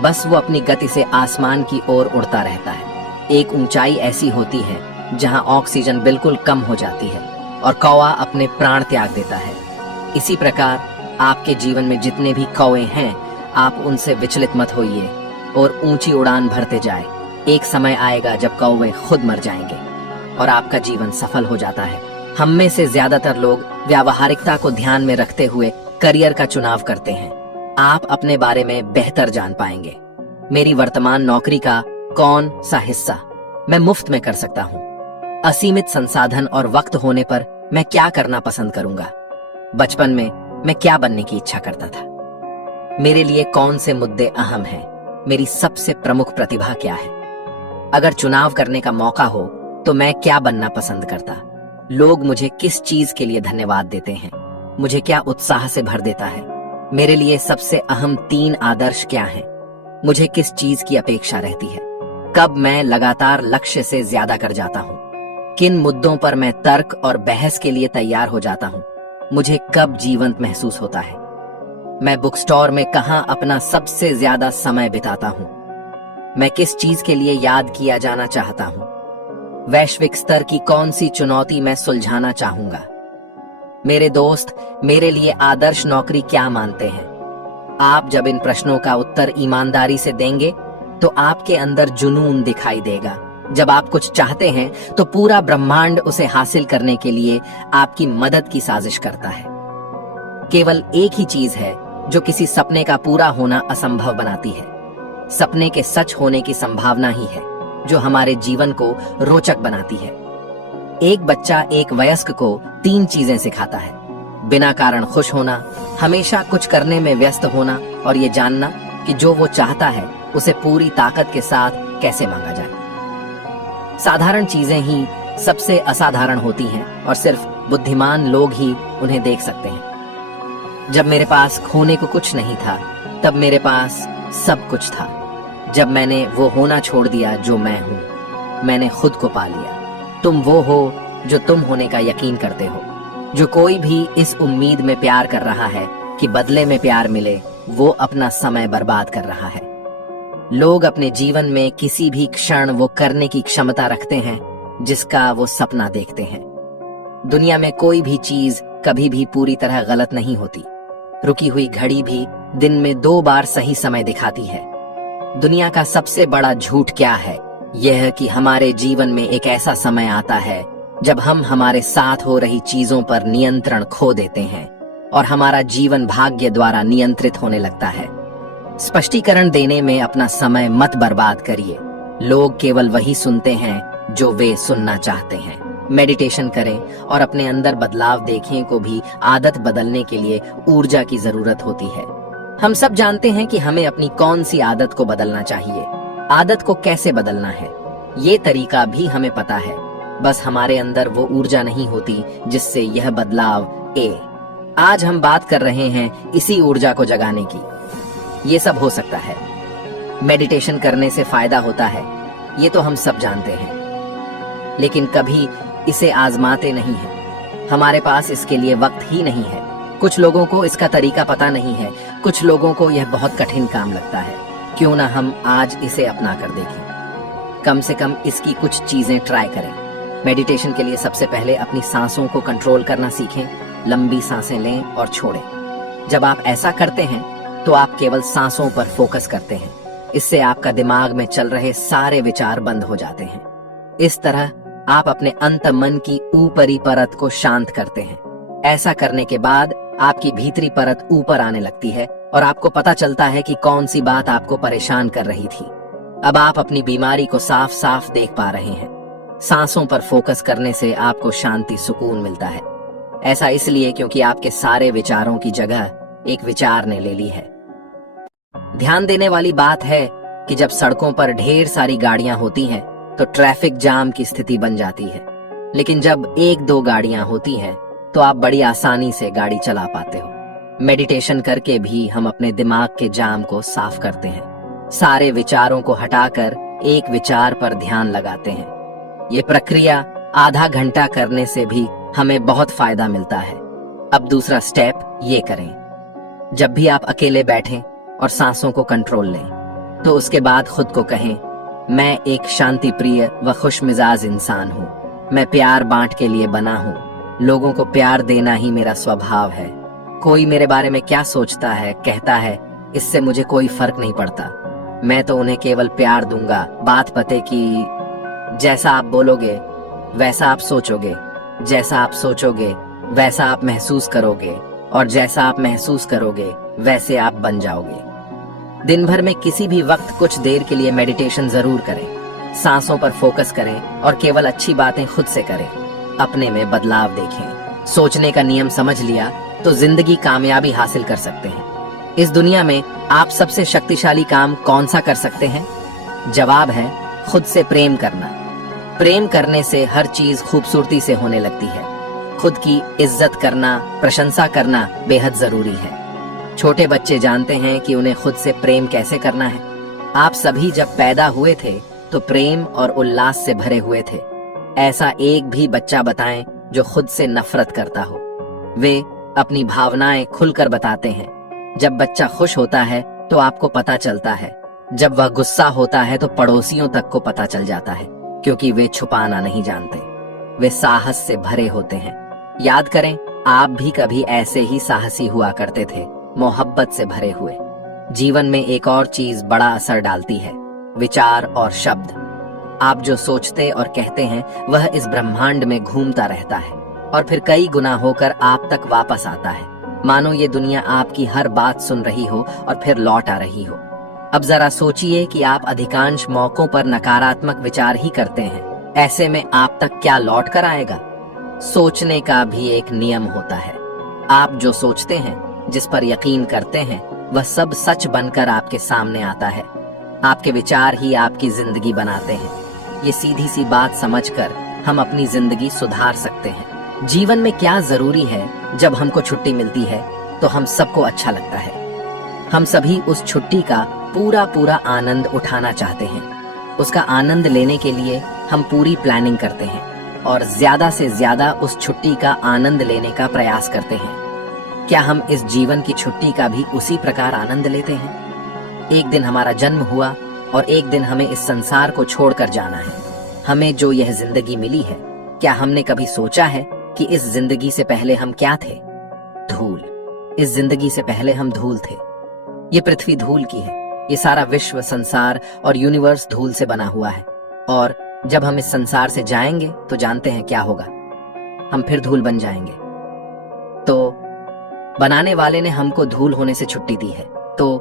बस वो अपनी गति से आसमान की ओर उड़ता रहता है। एक ऊंचाई ऐसी होती है जहां ऑक्सीजन बिल्कुल कम हो जाती है और कौवा अपने प्राण त्याग देता है। इसी प्रकार आपके जीवन में जितने भी कौवे हैं, आप उनसे विचलित मत होइए और ऊंची उड़ान भरते जाए। एक समय आएगा जब कौवे खुद मर जाएंगे और आपका जीवन सफल हो जाता है। हम में से ज्यादातर लोग व्यावहारिकता को ध्यान में रखते हुए करियर का चुनाव करते हैं। आप अपने बारे में बेहतर जान पाएंगे। मेरी वर्तमान नौकरी का कौन सा हिस्सा मैं मुफ्त में कर सकता हूँ? असीमित संसाधन और वक्त होने पर मैं क्या करना पसंद करूंगा? बचपन में मैं क्या बनने की इच्छा करता था? मेरे लिए कौन से मुद्दे अहम हैं? मेरी सबसे प्रमुख प्रतिभा क्या है? अगर चुनाव करने का मौका हो तो मैं क्या बनना पसंद करता? लोग मुझे किस चीज के लिए धन्यवाद देते हैं? मुझे क्या उत्साह से भर देता है? मेरे लिए सबसे अहम 3 आदर्श क्या हैं? मुझे किस चीज की अपेक्षा रहती है? कब मैं लगातार लक्ष्य से ज्यादा कर जाता हूँ? किन मुद्दों पर मैं तर्क और बहस के लिए तैयार हो जाता हूँ? मुझे कब जीवंत महसूस होता है? मैं बुक स्टोर में कहाँ अपना सबसे ज्यादा समय बिताता हूँ? मैं किस चीज के लिए याद किया जाना चाहता हूँ? वैश्विक स्तर की कौन सी चुनौती मैं सुलझाना चाहूंगा? मेरे दोस्त मेरे लिए आदर्श नौकरी क्या मानते हैं? आप जब इन प्रश्नों का उत्तर ईमानदारी से देंगे तो आपके अंदर जुनून दिखाई देगा। जब आप कुछ चाहते हैं तो पूरा ब्रह्मांड उसे हासिल करने के लिए आपकी मदद की साजिश करता है। केवल एक ही चीज है जो किसी सपने का पूरा होना असंभव बनाती है। सपने के सच होने की संभावना ही है जो हमारे जीवन को रोचक बनाती है। एक बच्चा एक वयस्क को 3 चीजें सिखाता है: बिना कारण खुश होना, हमेशा कुछ करने में व्यस्त होना और ये जानना कि जो वो चाहता है उसे पूरी ताकत के साथ कैसे मांगा जाए। साधारण चीजें ही सबसे असाधारण होती हैं और सिर्फ बुद्धिमान लोग ही उन्हें देख सकते हैं। जब मेरे पास खोने को कुछ नहीं था, तब मेरे पास सब कुछ था। जब मैंने वो होना छोड़ दिया जो मैं हूँ, मैंने खुद को पा लिया। तुम वो हो जो तुम होने का यकीन करते हो। जो कोई भी इस उम्मीद में प्यार कर रहा है कि बदले में प्यार मिले, वो अपना समय बर्बाद कर रहा है। लोग अपने जीवन में किसी भी क्षण वो करने की क्षमता रखते हैं जिसका वो सपना देखते हैं। दुनिया में कोई भी चीज कभी भी पूरी तरह गलत नहीं होती। रुकी हुई घड़ी भी दिन में 2 बार सही समय दिखाती है। दुनिया का सबसे बड़ा झूठ क्या है? यह कि हमारे जीवन में एक ऐसा समय आता है जब हम हमारे साथ हो रही चीजों पर नियंत्रण खो देते हैं और हमारा जीवन भाग्य द्वारा नियंत्रित होने लगता है। स्पष्टीकरण देने में अपना समय मत बर्बाद करिए। लोग केवल वही सुनते हैं जो वे सुनना चाहते हैं। मेडिटेशन करें और अपने अंदर बदलाव देखें को भी आदत बदलने के लिए ऊर्जा की जरूरत होती है। हम सब जानते हैं कि हमें अपनी कौन सी आदत को बदलना चाहिए। आदत को कैसे बदलना है, ये तरीका भी हमें पता है, बस हमारे अंदर वो ऊर्जा नहीं होती जिससे यह बदलाव आज हम बात कर रहे हैं इसी ऊर्जा को जगाने की। ये सब हो सकता है। मेडिटेशन करने से फायदा होता है, ये तो हम सब जानते हैं, लेकिन कभी इसे आजमाते नहीं हैं। हमारे पास इसके लिए वक्त ही नहीं है। कुछ लोगों को इसका तरीका पता नहीं है, कुछ लोगों को यह बहुत कठिन काम लगता है। क्यों ना हम आज इसे अपना कर देखें। कम से कम इसकी कुछ चीजें ट्राई करें। मेडिटेशन के लिए सबसे पहले अपनी सांसों को कंट्रोल करना सीखें। लंबी सांसें लें और छोड़ें। जब आप ऐसा करते हैं तो आप केवल सांसों पर फोकस करते हैं। इससे आपका दिमाग में चल रहे सारे विचार बंद हो जाते हैं। इस तरह आप अपने अंत मन की ऊपरी परत को शांत करते हैं। ऐसा करने के बाद आपकी भीतरी परत ऊपर आने लगती है और आपको पता चलता है कि कौन सी बात आपको परेशान कर रही थी। अब आप अपनी बीमारी को साफ साफ देख पा रहे हैं। सांसों पर फोकस करने से आपको शांति, सुकून मिलता है। ऐसा इसलिए क्योंकि आपके सारे विचारों की जगह एक विचार ने ले ली है। ध्यान देने वाली बात है कि जब सड़कों पर ढेर सारी गाड़ियां होती हैं तो ट्रैफिक जाम की स्थिति बन जाती है, लेकिन जब एक दो गाड़ियां होती हैं तो आप बड़ी आसानी से गाड़ी चला पाते हो। मेडिटेशन करके भी हम अपने दिमाग के जाम को साफ करते हैं। सारे विचारों को हटाकर एक विचार पर ध्यान लगाते हैं। ये प्रक्रिया आधा घंटा करने से भी हमें बहुत फायदा मिलता है। अब दूसरा स्टेप ये करें। जब भी आप अकेले बैठें और सांसों को कंट्रोल लें तो उसके बाद खुद को कहें, मैं एक शांति प्रिय व खुश मिजाज इंसान हूँ। मैं प्यार बांट के लिए बना हूँ। लोगों को प्यार देना ही मेरा स्वभाव है। कोई मेरे बारे में क्या सोचता है, कहता है, इससे मुझे कोई फर्क नहीं पड़ता। मैं तो उन्हें केवल प्यार दूंगा। बात पते की जैसा आप बोलोगे वैसा आप सोचोगे, जैसा आप सोचोगे वैसा आप महसूस करोगे और जैसा आप महसूस करोगे वैसे आप बन जाओगे। दिन भर में किसी भी वक्त कुछ देर के लिए मेडिटेशन जरूर करें। सांसों पर फोकस करें और केवल अच्छी बातें खुद से करें। अपने में बदलाव देखें। सोचने का नियम समझ लिया तो जिंदगी कामयाबी हासिल कर सकते हैं। इस दुनिया में आप सबसे शक्तिशाली काम कौन सा कर सकते हैं? जवाब है खुद से प्रेम करना। प्रेम करने से हर चीज खूबसूरती से होने लगती है। खुद की इज्जत करना, प्रशंसा करना बेहद जरूरी है। छोटे बच्चे जानते हैं कि उन्हें खुद से प्रेम कैसे करना है। आप सभी जब पैदा हुए थे तो प्रेम और उल्लास से भरे हुए थे। ऐसा एक भी बच्चा बताएं जो खुद से नफरत करता हो। वे अपनी भावनाएं खुलकर बताते हैं। जब बच्चा खुश होता है तो आपको पता चलता है। जब वह गुस्सा होता है तो पड़ोसियों तक को पता चल जाता है, क्योंकि वे छुपाना नहीं जानते। वे साहस से भरे होते हैं। याद करें, आप भी कभी ऐसे ही साहसी हुआ करते थे, मोहब्बत से भरे हुए। जीवन में एक और चीज बड़ा असर डालती है, विचार और शब्द। आप जो सोचते और कहते हैं वह इस ब्रह्मांड में घूमता रहता है और फिर कई गुना होकर आप तक वापस आता है। मानो ये दुनिया आपकी हर बात सुन रही हो और फिर लौट आ रही हो। अब जरा सोचिए कि आप अधिकांश मौकों पर नकारात्मक विचार ही करते हैं। ऐसे में आप तक क्या लौट कर आएगा? सोचने का भी एक नियम होता है। आप जो सोचते हैं, जिस पर यकीन करते हैं, वह सब सच बनकर आपके सामने आता है। आपके विचार ही आपकी जिंदगी बनाते हैं। ये सीधी सी बात समझकर हम अपनी जिंदगी सुधार सकते हैं। जीवन में क्या जरूरी है, जब हमको छुट्टी मिलती है तो हम सबको अच्छा लगता है। हम सभी उस छुट्टी का पूरा आनंद उठाना चाहते हैं। उसका आनंद लेने के लिए हम पूरी प्लानिंग करते हैं और ज्यादा से ज्यादा उस छुट्टी का आनंद लेने का प्रयास करते हैं। क्या हम इस जीवन की छुट्टी का भी उसी प्रकार आनंद लेते हैं? एक दिन हमारा जन्म हुआ और एक दिन हमें इस संसार को छोड़कर जाना है। हमें जो यह जिंदगी मिली है, क्या हमने कभी सोचा है कि इस जिंदगी से पहले हम क्या थे? धूल। इस जिंदगी से पहले हम धूल थे। ये पृथ्वी धूल की है। ये सारा विश्व, संसार और यूनिवर्स धूल से बना हुआ है। और जब हम इस संसार से जाएंगे तो जानते हैं क्या होगा? हम फिर धूल बन जाएंगे। तो बनाने वाले ने हमको धूल होने से छुट्टी दी है, तो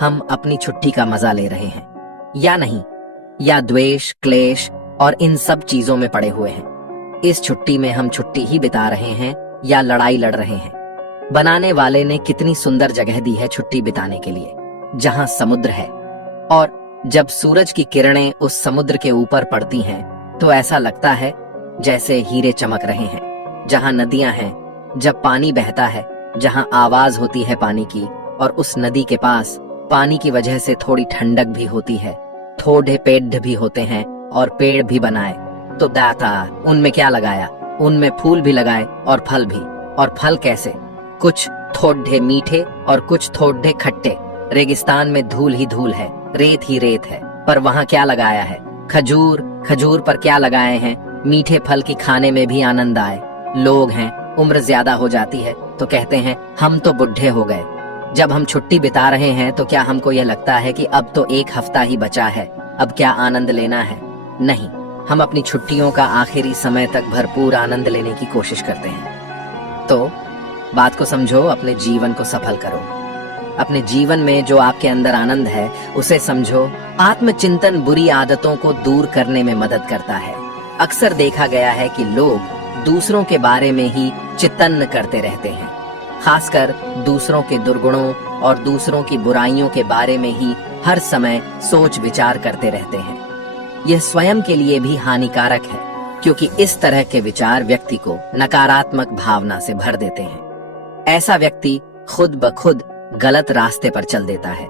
हम अपनी छुट्टी का मजा ले रहे हैं या नहीं? या द्वेष, क्लेश और इन सब चीजों में पड़े हुए हैं? इस छुट्टी में हम छुट्टी ही बिता रहे हैं या लड़ाई लड़ रहे हैं? बनाने वाले ने कितनी सुंदर जगह दी है छुट्टी बिताने के लिए, जहां समुद्र है। और जब सूरज की किरणें उस समुद्र के ऊपर पड़ती हैं तो ऐसा लगता है जैसे हीरे चमक रहे हैं। जहां नदियां हैं, जब पानी बहता है, जहां आवाज होती है पानी की, और उस नदी के पास पानी की वजह से थोड़ी ठंडक भी होती है, थोड़े पेड़ भी होते हैं और पेड़ भी बनाए तो दाता उनमें क्या लगाया? उनमें फूल भी लगाए और फल भी। और फल कैसे? कुछ थोड़े मीठे और कुछ थोड़े खट्टे। रेगिस्तान में धूल ही धूल है, रेत ही रेत है, पर वहाँ क्या लगाया है? खजूर। खजूर पर क्या लगाए हैं? मीठे फल की खाने में भी आनंद आए। लोग हैं, उम्र ज्यादा हो जाती है तो कहते हैं हम तो बुढ़े हो गए। जब हम छुट्टी बिता रहे हैं तो क्या हमको यह लगता है कि अब तो 1 हफ्ता ही बचा है, अब क्या आनंद लेना है? नहीं, हम अपनी छुट्टियों का आखिरी समय तक भरपूर आनंद लेने की कोशिश करते हैं। तो बात को समझो, अपने जीवन को सफल करो। अपने जीवन में जो आपके अंदर आनंद है उसे समझो। आत्मचिंतन बुरी आदतों को दूर करने में मदद करता है। अक्सर देखा गया है कि लोग दूसरों के बारे में ही चिंतन करते रहते हैं, खासकर दूसरों के दुर्गुणों और दूसरों की बुराइयों के बारे में ही हर समय सोच विचार करते रहते हैं। यह स्वयं के लिए भी हानिकारक है, क्योंकि इस तरह के विचार व्यक्ति को नकारात्मक भावना से भर देते हैं। ऐसा व्यक्ति खुद ब खुद गलत रास्ते पर चल देता है।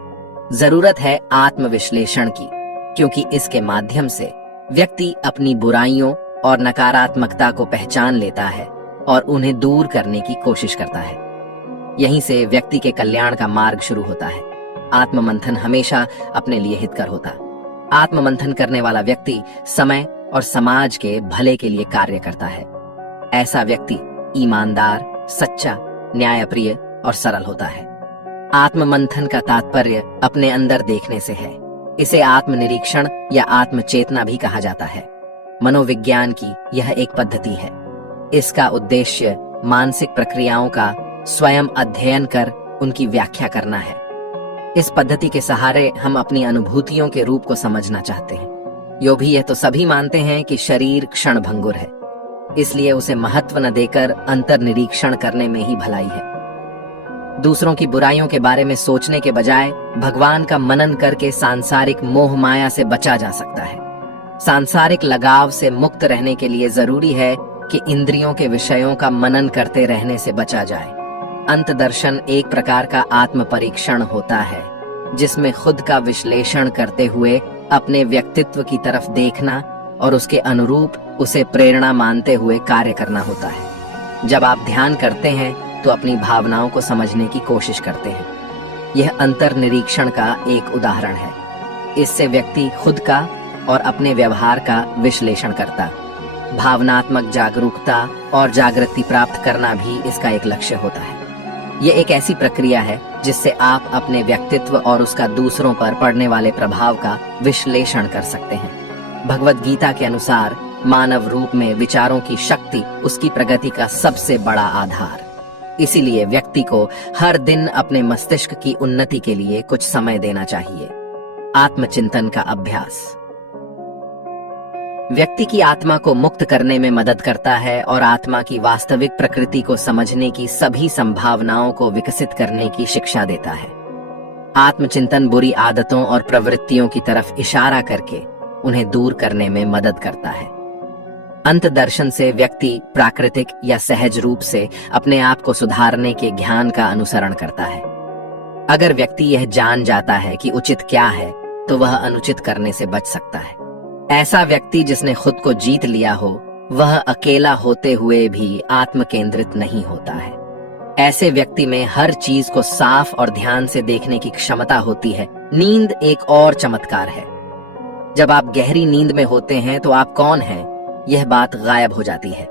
जरूरत है आत्मविश्लेषण की, क्योंकि इसके माध्यम से व्यक्ति अपनी बुराइयों और नकारात्मकता को पहचान लेता है और उन्हें दूर करने की कोशिश करता है। यहीं से व्यक्ति के कल्याण का मार्ग शुरू होता है। आत्ममंथन हमेशा अपने लिए हितकर होता। आत्ममंथन करने वाला व्यक्ति समय और समाज के भले के लिए कार्य करता है। ऐसा व्यक्ति ईमानदार, सच्चा, न्यायप्रिय और सरल होता है। आत्ममंथन का तात्पर्य अपने अंदर देखने से है। इसे आत्मनिरीक्षण या आत्मचेतना भी कहा जाता है। मनोविज्ञान की यह एक पद्धति है। इसका उद्देश्य मानसिक प्रक्रियाओं का स्वयं अध्ययन कर उनकी व्याख्या करना है। इस पद्धति के सहारे हम अपनी अनुभूतियों के रूप को समझना चाहते हैं। यो भी यह तो सभी मानते हैं कि शरीर क्षण भंगुर है, इसलिए उसे महत्व न देकर अंतर्निरीक्षण करने में ही भलाई है। दूसरों की बुराइयों के बारे में सोचने के बजाय भगवान का मनन करके सांसारिक मोह माया से बचा जा सकता है। सांसारिक लगाव से मुक्त रहने के लिए जरूरी है कि इंद्रियों के विषयों का मनन करते रहने से बचा जाए। अंतदर्शन एक प्रकार का आत्म परीक्षण होता है, जिसमें खुद का विश्लेषण करते हुए अपने व्यक्तित्व की तरफ देखना और उसके अनुरूप उसे प्रेरणा मानते हुए कार्य करना होता है। जब आप ध्यान करते हैं तो अपनी भावनाओं को समझने की कोशिश करते हैं। यह अंतर्निरीक्षण का एक उदाहरण है। इससे व्यक्ति खुद का और अपने व्यवहार का विश्लेषण करता। भावनात्मक जागरूकता और जागृति प्राप्त करना भी इसका एक लक्ष्य होता है। यह एक ऐसी प्रक्रिया है जिससे आप अपने व्यक्तित्व और उसका दूसरों पर पड़ने वाले प्रभाव का विश्लेषण कर सकते हैं। भगवद गीता के अनुसार मानव रूप में विचारों की शक्ति उसकी प्रगति का सबसे बड़ा आधार। इसीलिए व्यक्ति को हर दिन अपने मस्तिष्क की उन्नति के लिए कुछ समय देना चाहिए। आत्मचिंतन का अभ्यास व्यक्ति की आत्मा को मुक्त करने में मदद करता है और आत्मा की वास्तविक प्रकृति को समझने की सभी संभावनाओं को विकसित करने की शिक्षा देता है। आत्मचिंतन बुरी आदतों और प्रवृत्तियों की तरफ इशारा करके उन्हें दूर करने में मदद करता है। अंतदर्शन से व्यक्ति प्राकृतिक या सहज रूप से अपने आप को सुधारने के ज्ञान का अनुसरण करता है। अगर व्यक्ति यह जान जाता है कि उचित क्या है, तो वह अनुचित करने से बच सकता है। ऐसा व्यक्ति जिसने खुद को जीत लिया हो, वह अकेला होते हुए भी आत्म केंद्रित नहीं होता है। ऐसे व्यक्ति में हर चीज को साफ और ध्यान से देखने की क्षमता होती है। नींद एक और चमत्कार है। जब आप गहरी नींद में होते हैं तो आप कौन हैं, यह बात गायब हो जाती है।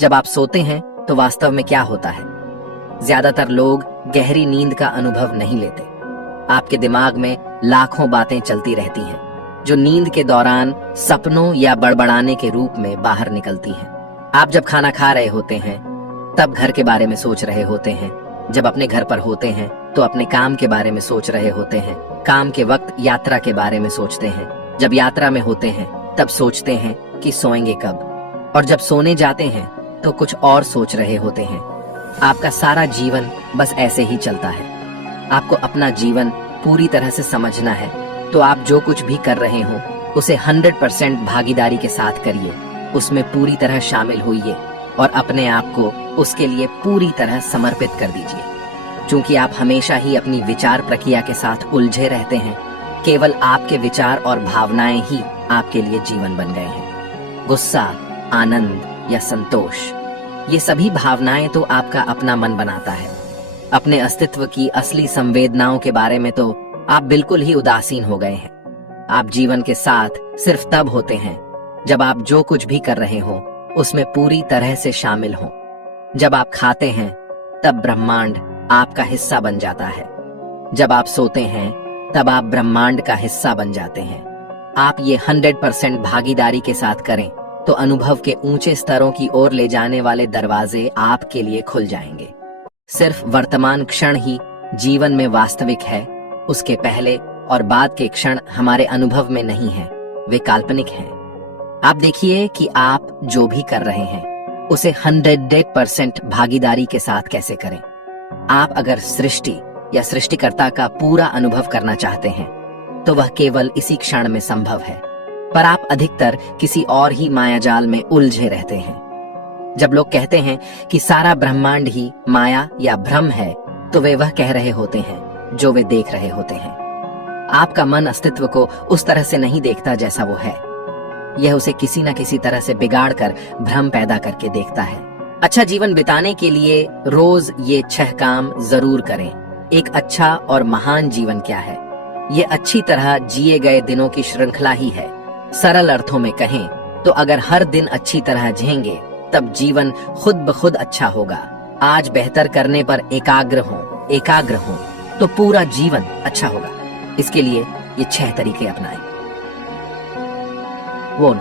जब आप सोते हैं तो वास्तव में क्या होता है? ज्यादातर लोग गहरी नींद का अनुभव नहीं लेते। आपके दिमाग में लाखों बातें चलती रहती हैं, जो नींद के दौरान सपनों या बड़बड़ाने के रूप में बाहर निकलती हैं। आप जब खाना खा रहे होते हैं तब घर के बारे में सोच रहे होते हैं। जब अपने घर पर होते हैं तो अपने काम के बारे में सोच रहे होते हैं। काम के वक्त यात्रा के बारे में सोचते हैं। जब यात्रा में होते हैं तब सोचते हैं कि सोएंगे कब, और जब सोने जाते हैं तो कुछ और सोच रहे होते हैं। आपका सारा जीवन बस ऐसे ही चलता है। आपको अपना जीवन पूरी तरह से समझना है, तो आप जो कुछ भी कर रहे हो उसे 100% भागीदारी के साथ करिए। उसमें पूरी तरह शामिल होइए और अपने आप को उसके लिए पूरी तरह समर्पित कर दीजिए। क्योंकि आप हमेशा ही अपनी विचार प्रक्रिया के साथ उलझे रहते हैं। केवल आपके विचार और भावनाएं ही आपके लिए जीवन बन गए हैं। गुस्सा, आनंद या संतोष, ये सभी भावनाएं तो आपका अपना मन बनाता है। अपने अस्तित्व की असली संवेदनाओं के बारे में तो आप बिल्कुल ही उदासीन हो गए हैं। आप जीवन के साथ सिर्फ तब होते हैं जब आप जो कुछ भी कर रहे हो उसमें पूरी तरह से शामिल हो। जब आप खाते हैं तब ब्रह्मांड आपका हिस्सा बन जाता है। जब आप सोते हैं तब आप ब्रह्मांड का हिस्सा बन जाते हैं। आप ये 100% भागीदारी के साथ करें तो अनुभव के ऊंचे स्तरों की ओर ले जाने वाले दरवाजे आपके लिए खुल जाएंगे। सिर्फ वर्तमान क्षण ही जीवन में वास्तविक है, उसके पहले और बाद के क्षण हमारे अनुभव में नहीं है, वे काल्पनिक हैं। आप देखिए कि आप जो भी कर रहे हैं उसे 100% भागीदारी के साथ कैसे करें। आप अगर सृष्टि या सृष्टिकर्ता का पूरा अनुभव करना चाहते हैं तो वह केवल इसी क्षण में संभव है, पर आप अधिकतर किसी और ही मायाजाल में उलझे रहते हैं। जब लोग कहते हैं कि सारा ब्रह्मांड ही माया या भ्रम है, तो वे वह कह रहे होते हैं जो वे देख रहे होते हैं। आपका मन अस्तित्व को उस तरह से नहीं देखता जैसा वो है। यह उसे किसी न किसी तरह से बिगाड़ कर भ्रम पैदा करके देखता है। अच्छा जीवन बिताने के लिए रोज ये 6 काम जरूर करें। एक अच्छा और महान जीवन क्या है? ये अच्छी तरह जिए गए दिनों की श्रृंखला ही है। सरल अर्थों में कहें तो अगर हर दिन अच्छी तरह जिएंगे तब जीवन खुद ब खुद अच्छा होगा। आज बेहतर करने पर एकाग्र हो तो पूरा जीवन अच्छा होगा। इसके लिए ये 6 तरीके अपनाएं। 1.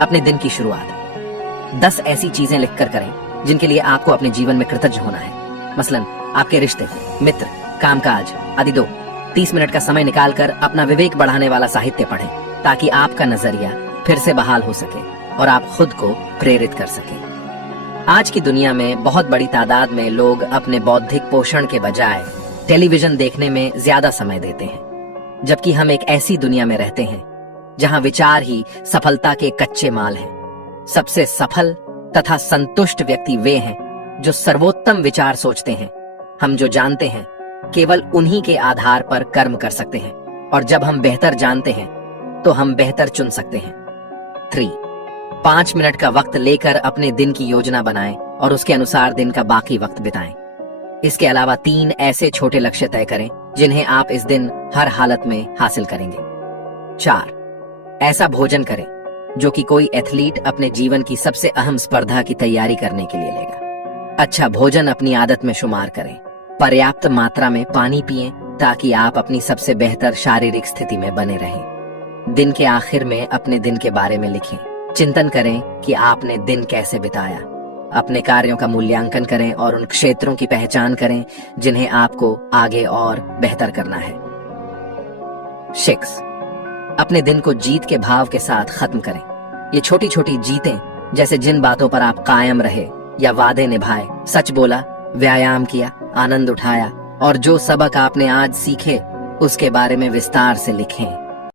अपने दिन की शुरुआत 10 ऐसी चीजें लिखकर करें जिनके लिए आपको अपने जीवन में कृतज्ञ होना है। मसलन आपके रिश्ते, मित्र, कामकाज आदि। 2. 30 मिनट का समय निकालकर अपना विवेक बढ़ाने वाला साहित्य पढ़ें ताकि आपका नजरिया फिर से बहाल हो सके और आप खुद को प्रेरित कर सकें। आज की दुनिया में बहुत बड़ी तादाद में लोग अपने बौद्धिक पोषण के बजाय टेलीविजन देखने में ज्यादा समय देते हैं, जबकि हम एक ऐसी दुनिया में रहते हैं जहां विचार ही सफलता के कच्चे माल हैं। सबसे सफल तथा संतुष्ट व्यक्ति वे हैं जो सर्वोत्तम विचार सोचते हैं। हम जो जानते हैं केवल उन्हीं के आधार पर कर्म कर सकते हैं, और जब हम बेहतर जानते हैं तो हम बेहतर चुन सकते हैं। 3. 5 मिनट का वक्त लेकर अपने दिन की योजना बनाएं और उसके अनुसार दिन का बाकी वक्त बिताएं। इसके अलावा 3 ऐसे छोटे लक्ष्य तय करें जिन्हें आप इस दिन हर हालत में हासिल करेंगे। 4. ऐसा भोजन करें जो कि कोई एथलीट अपने जीवन की सबसे अहम स्पर्धा की तैयारी करने के लिए लेगा। अच्छा भोजन अपनी आदत में शुमार करें। पर्याप्त मात्रा में पानी पिएं ताकि आप अपनी सबसे बेहतर शारीरिक स्थिति में बने रहें। दिन के आखिर में अपने दिन के बारे में लिखें। चिंतन करें कि आपने दिन कैसे बिताया। अपने कार्यों का मूल्यांकन करें और उन क्षेत्रों की पहचान करें जिन्हें आपको आगे और बेहतर करना है। 6. अपने दिन को जीत के भाव के साथ खत्म करें। ये छोटी छोटी जीतें, जैसे जिन बातों पर आप कायम रहे या वादे निभाए, सच बोला, व्यायाम किया, आनंद उठाया और जो सबक आपने आज सीखे उसके बारे में विस्तार से लिखें।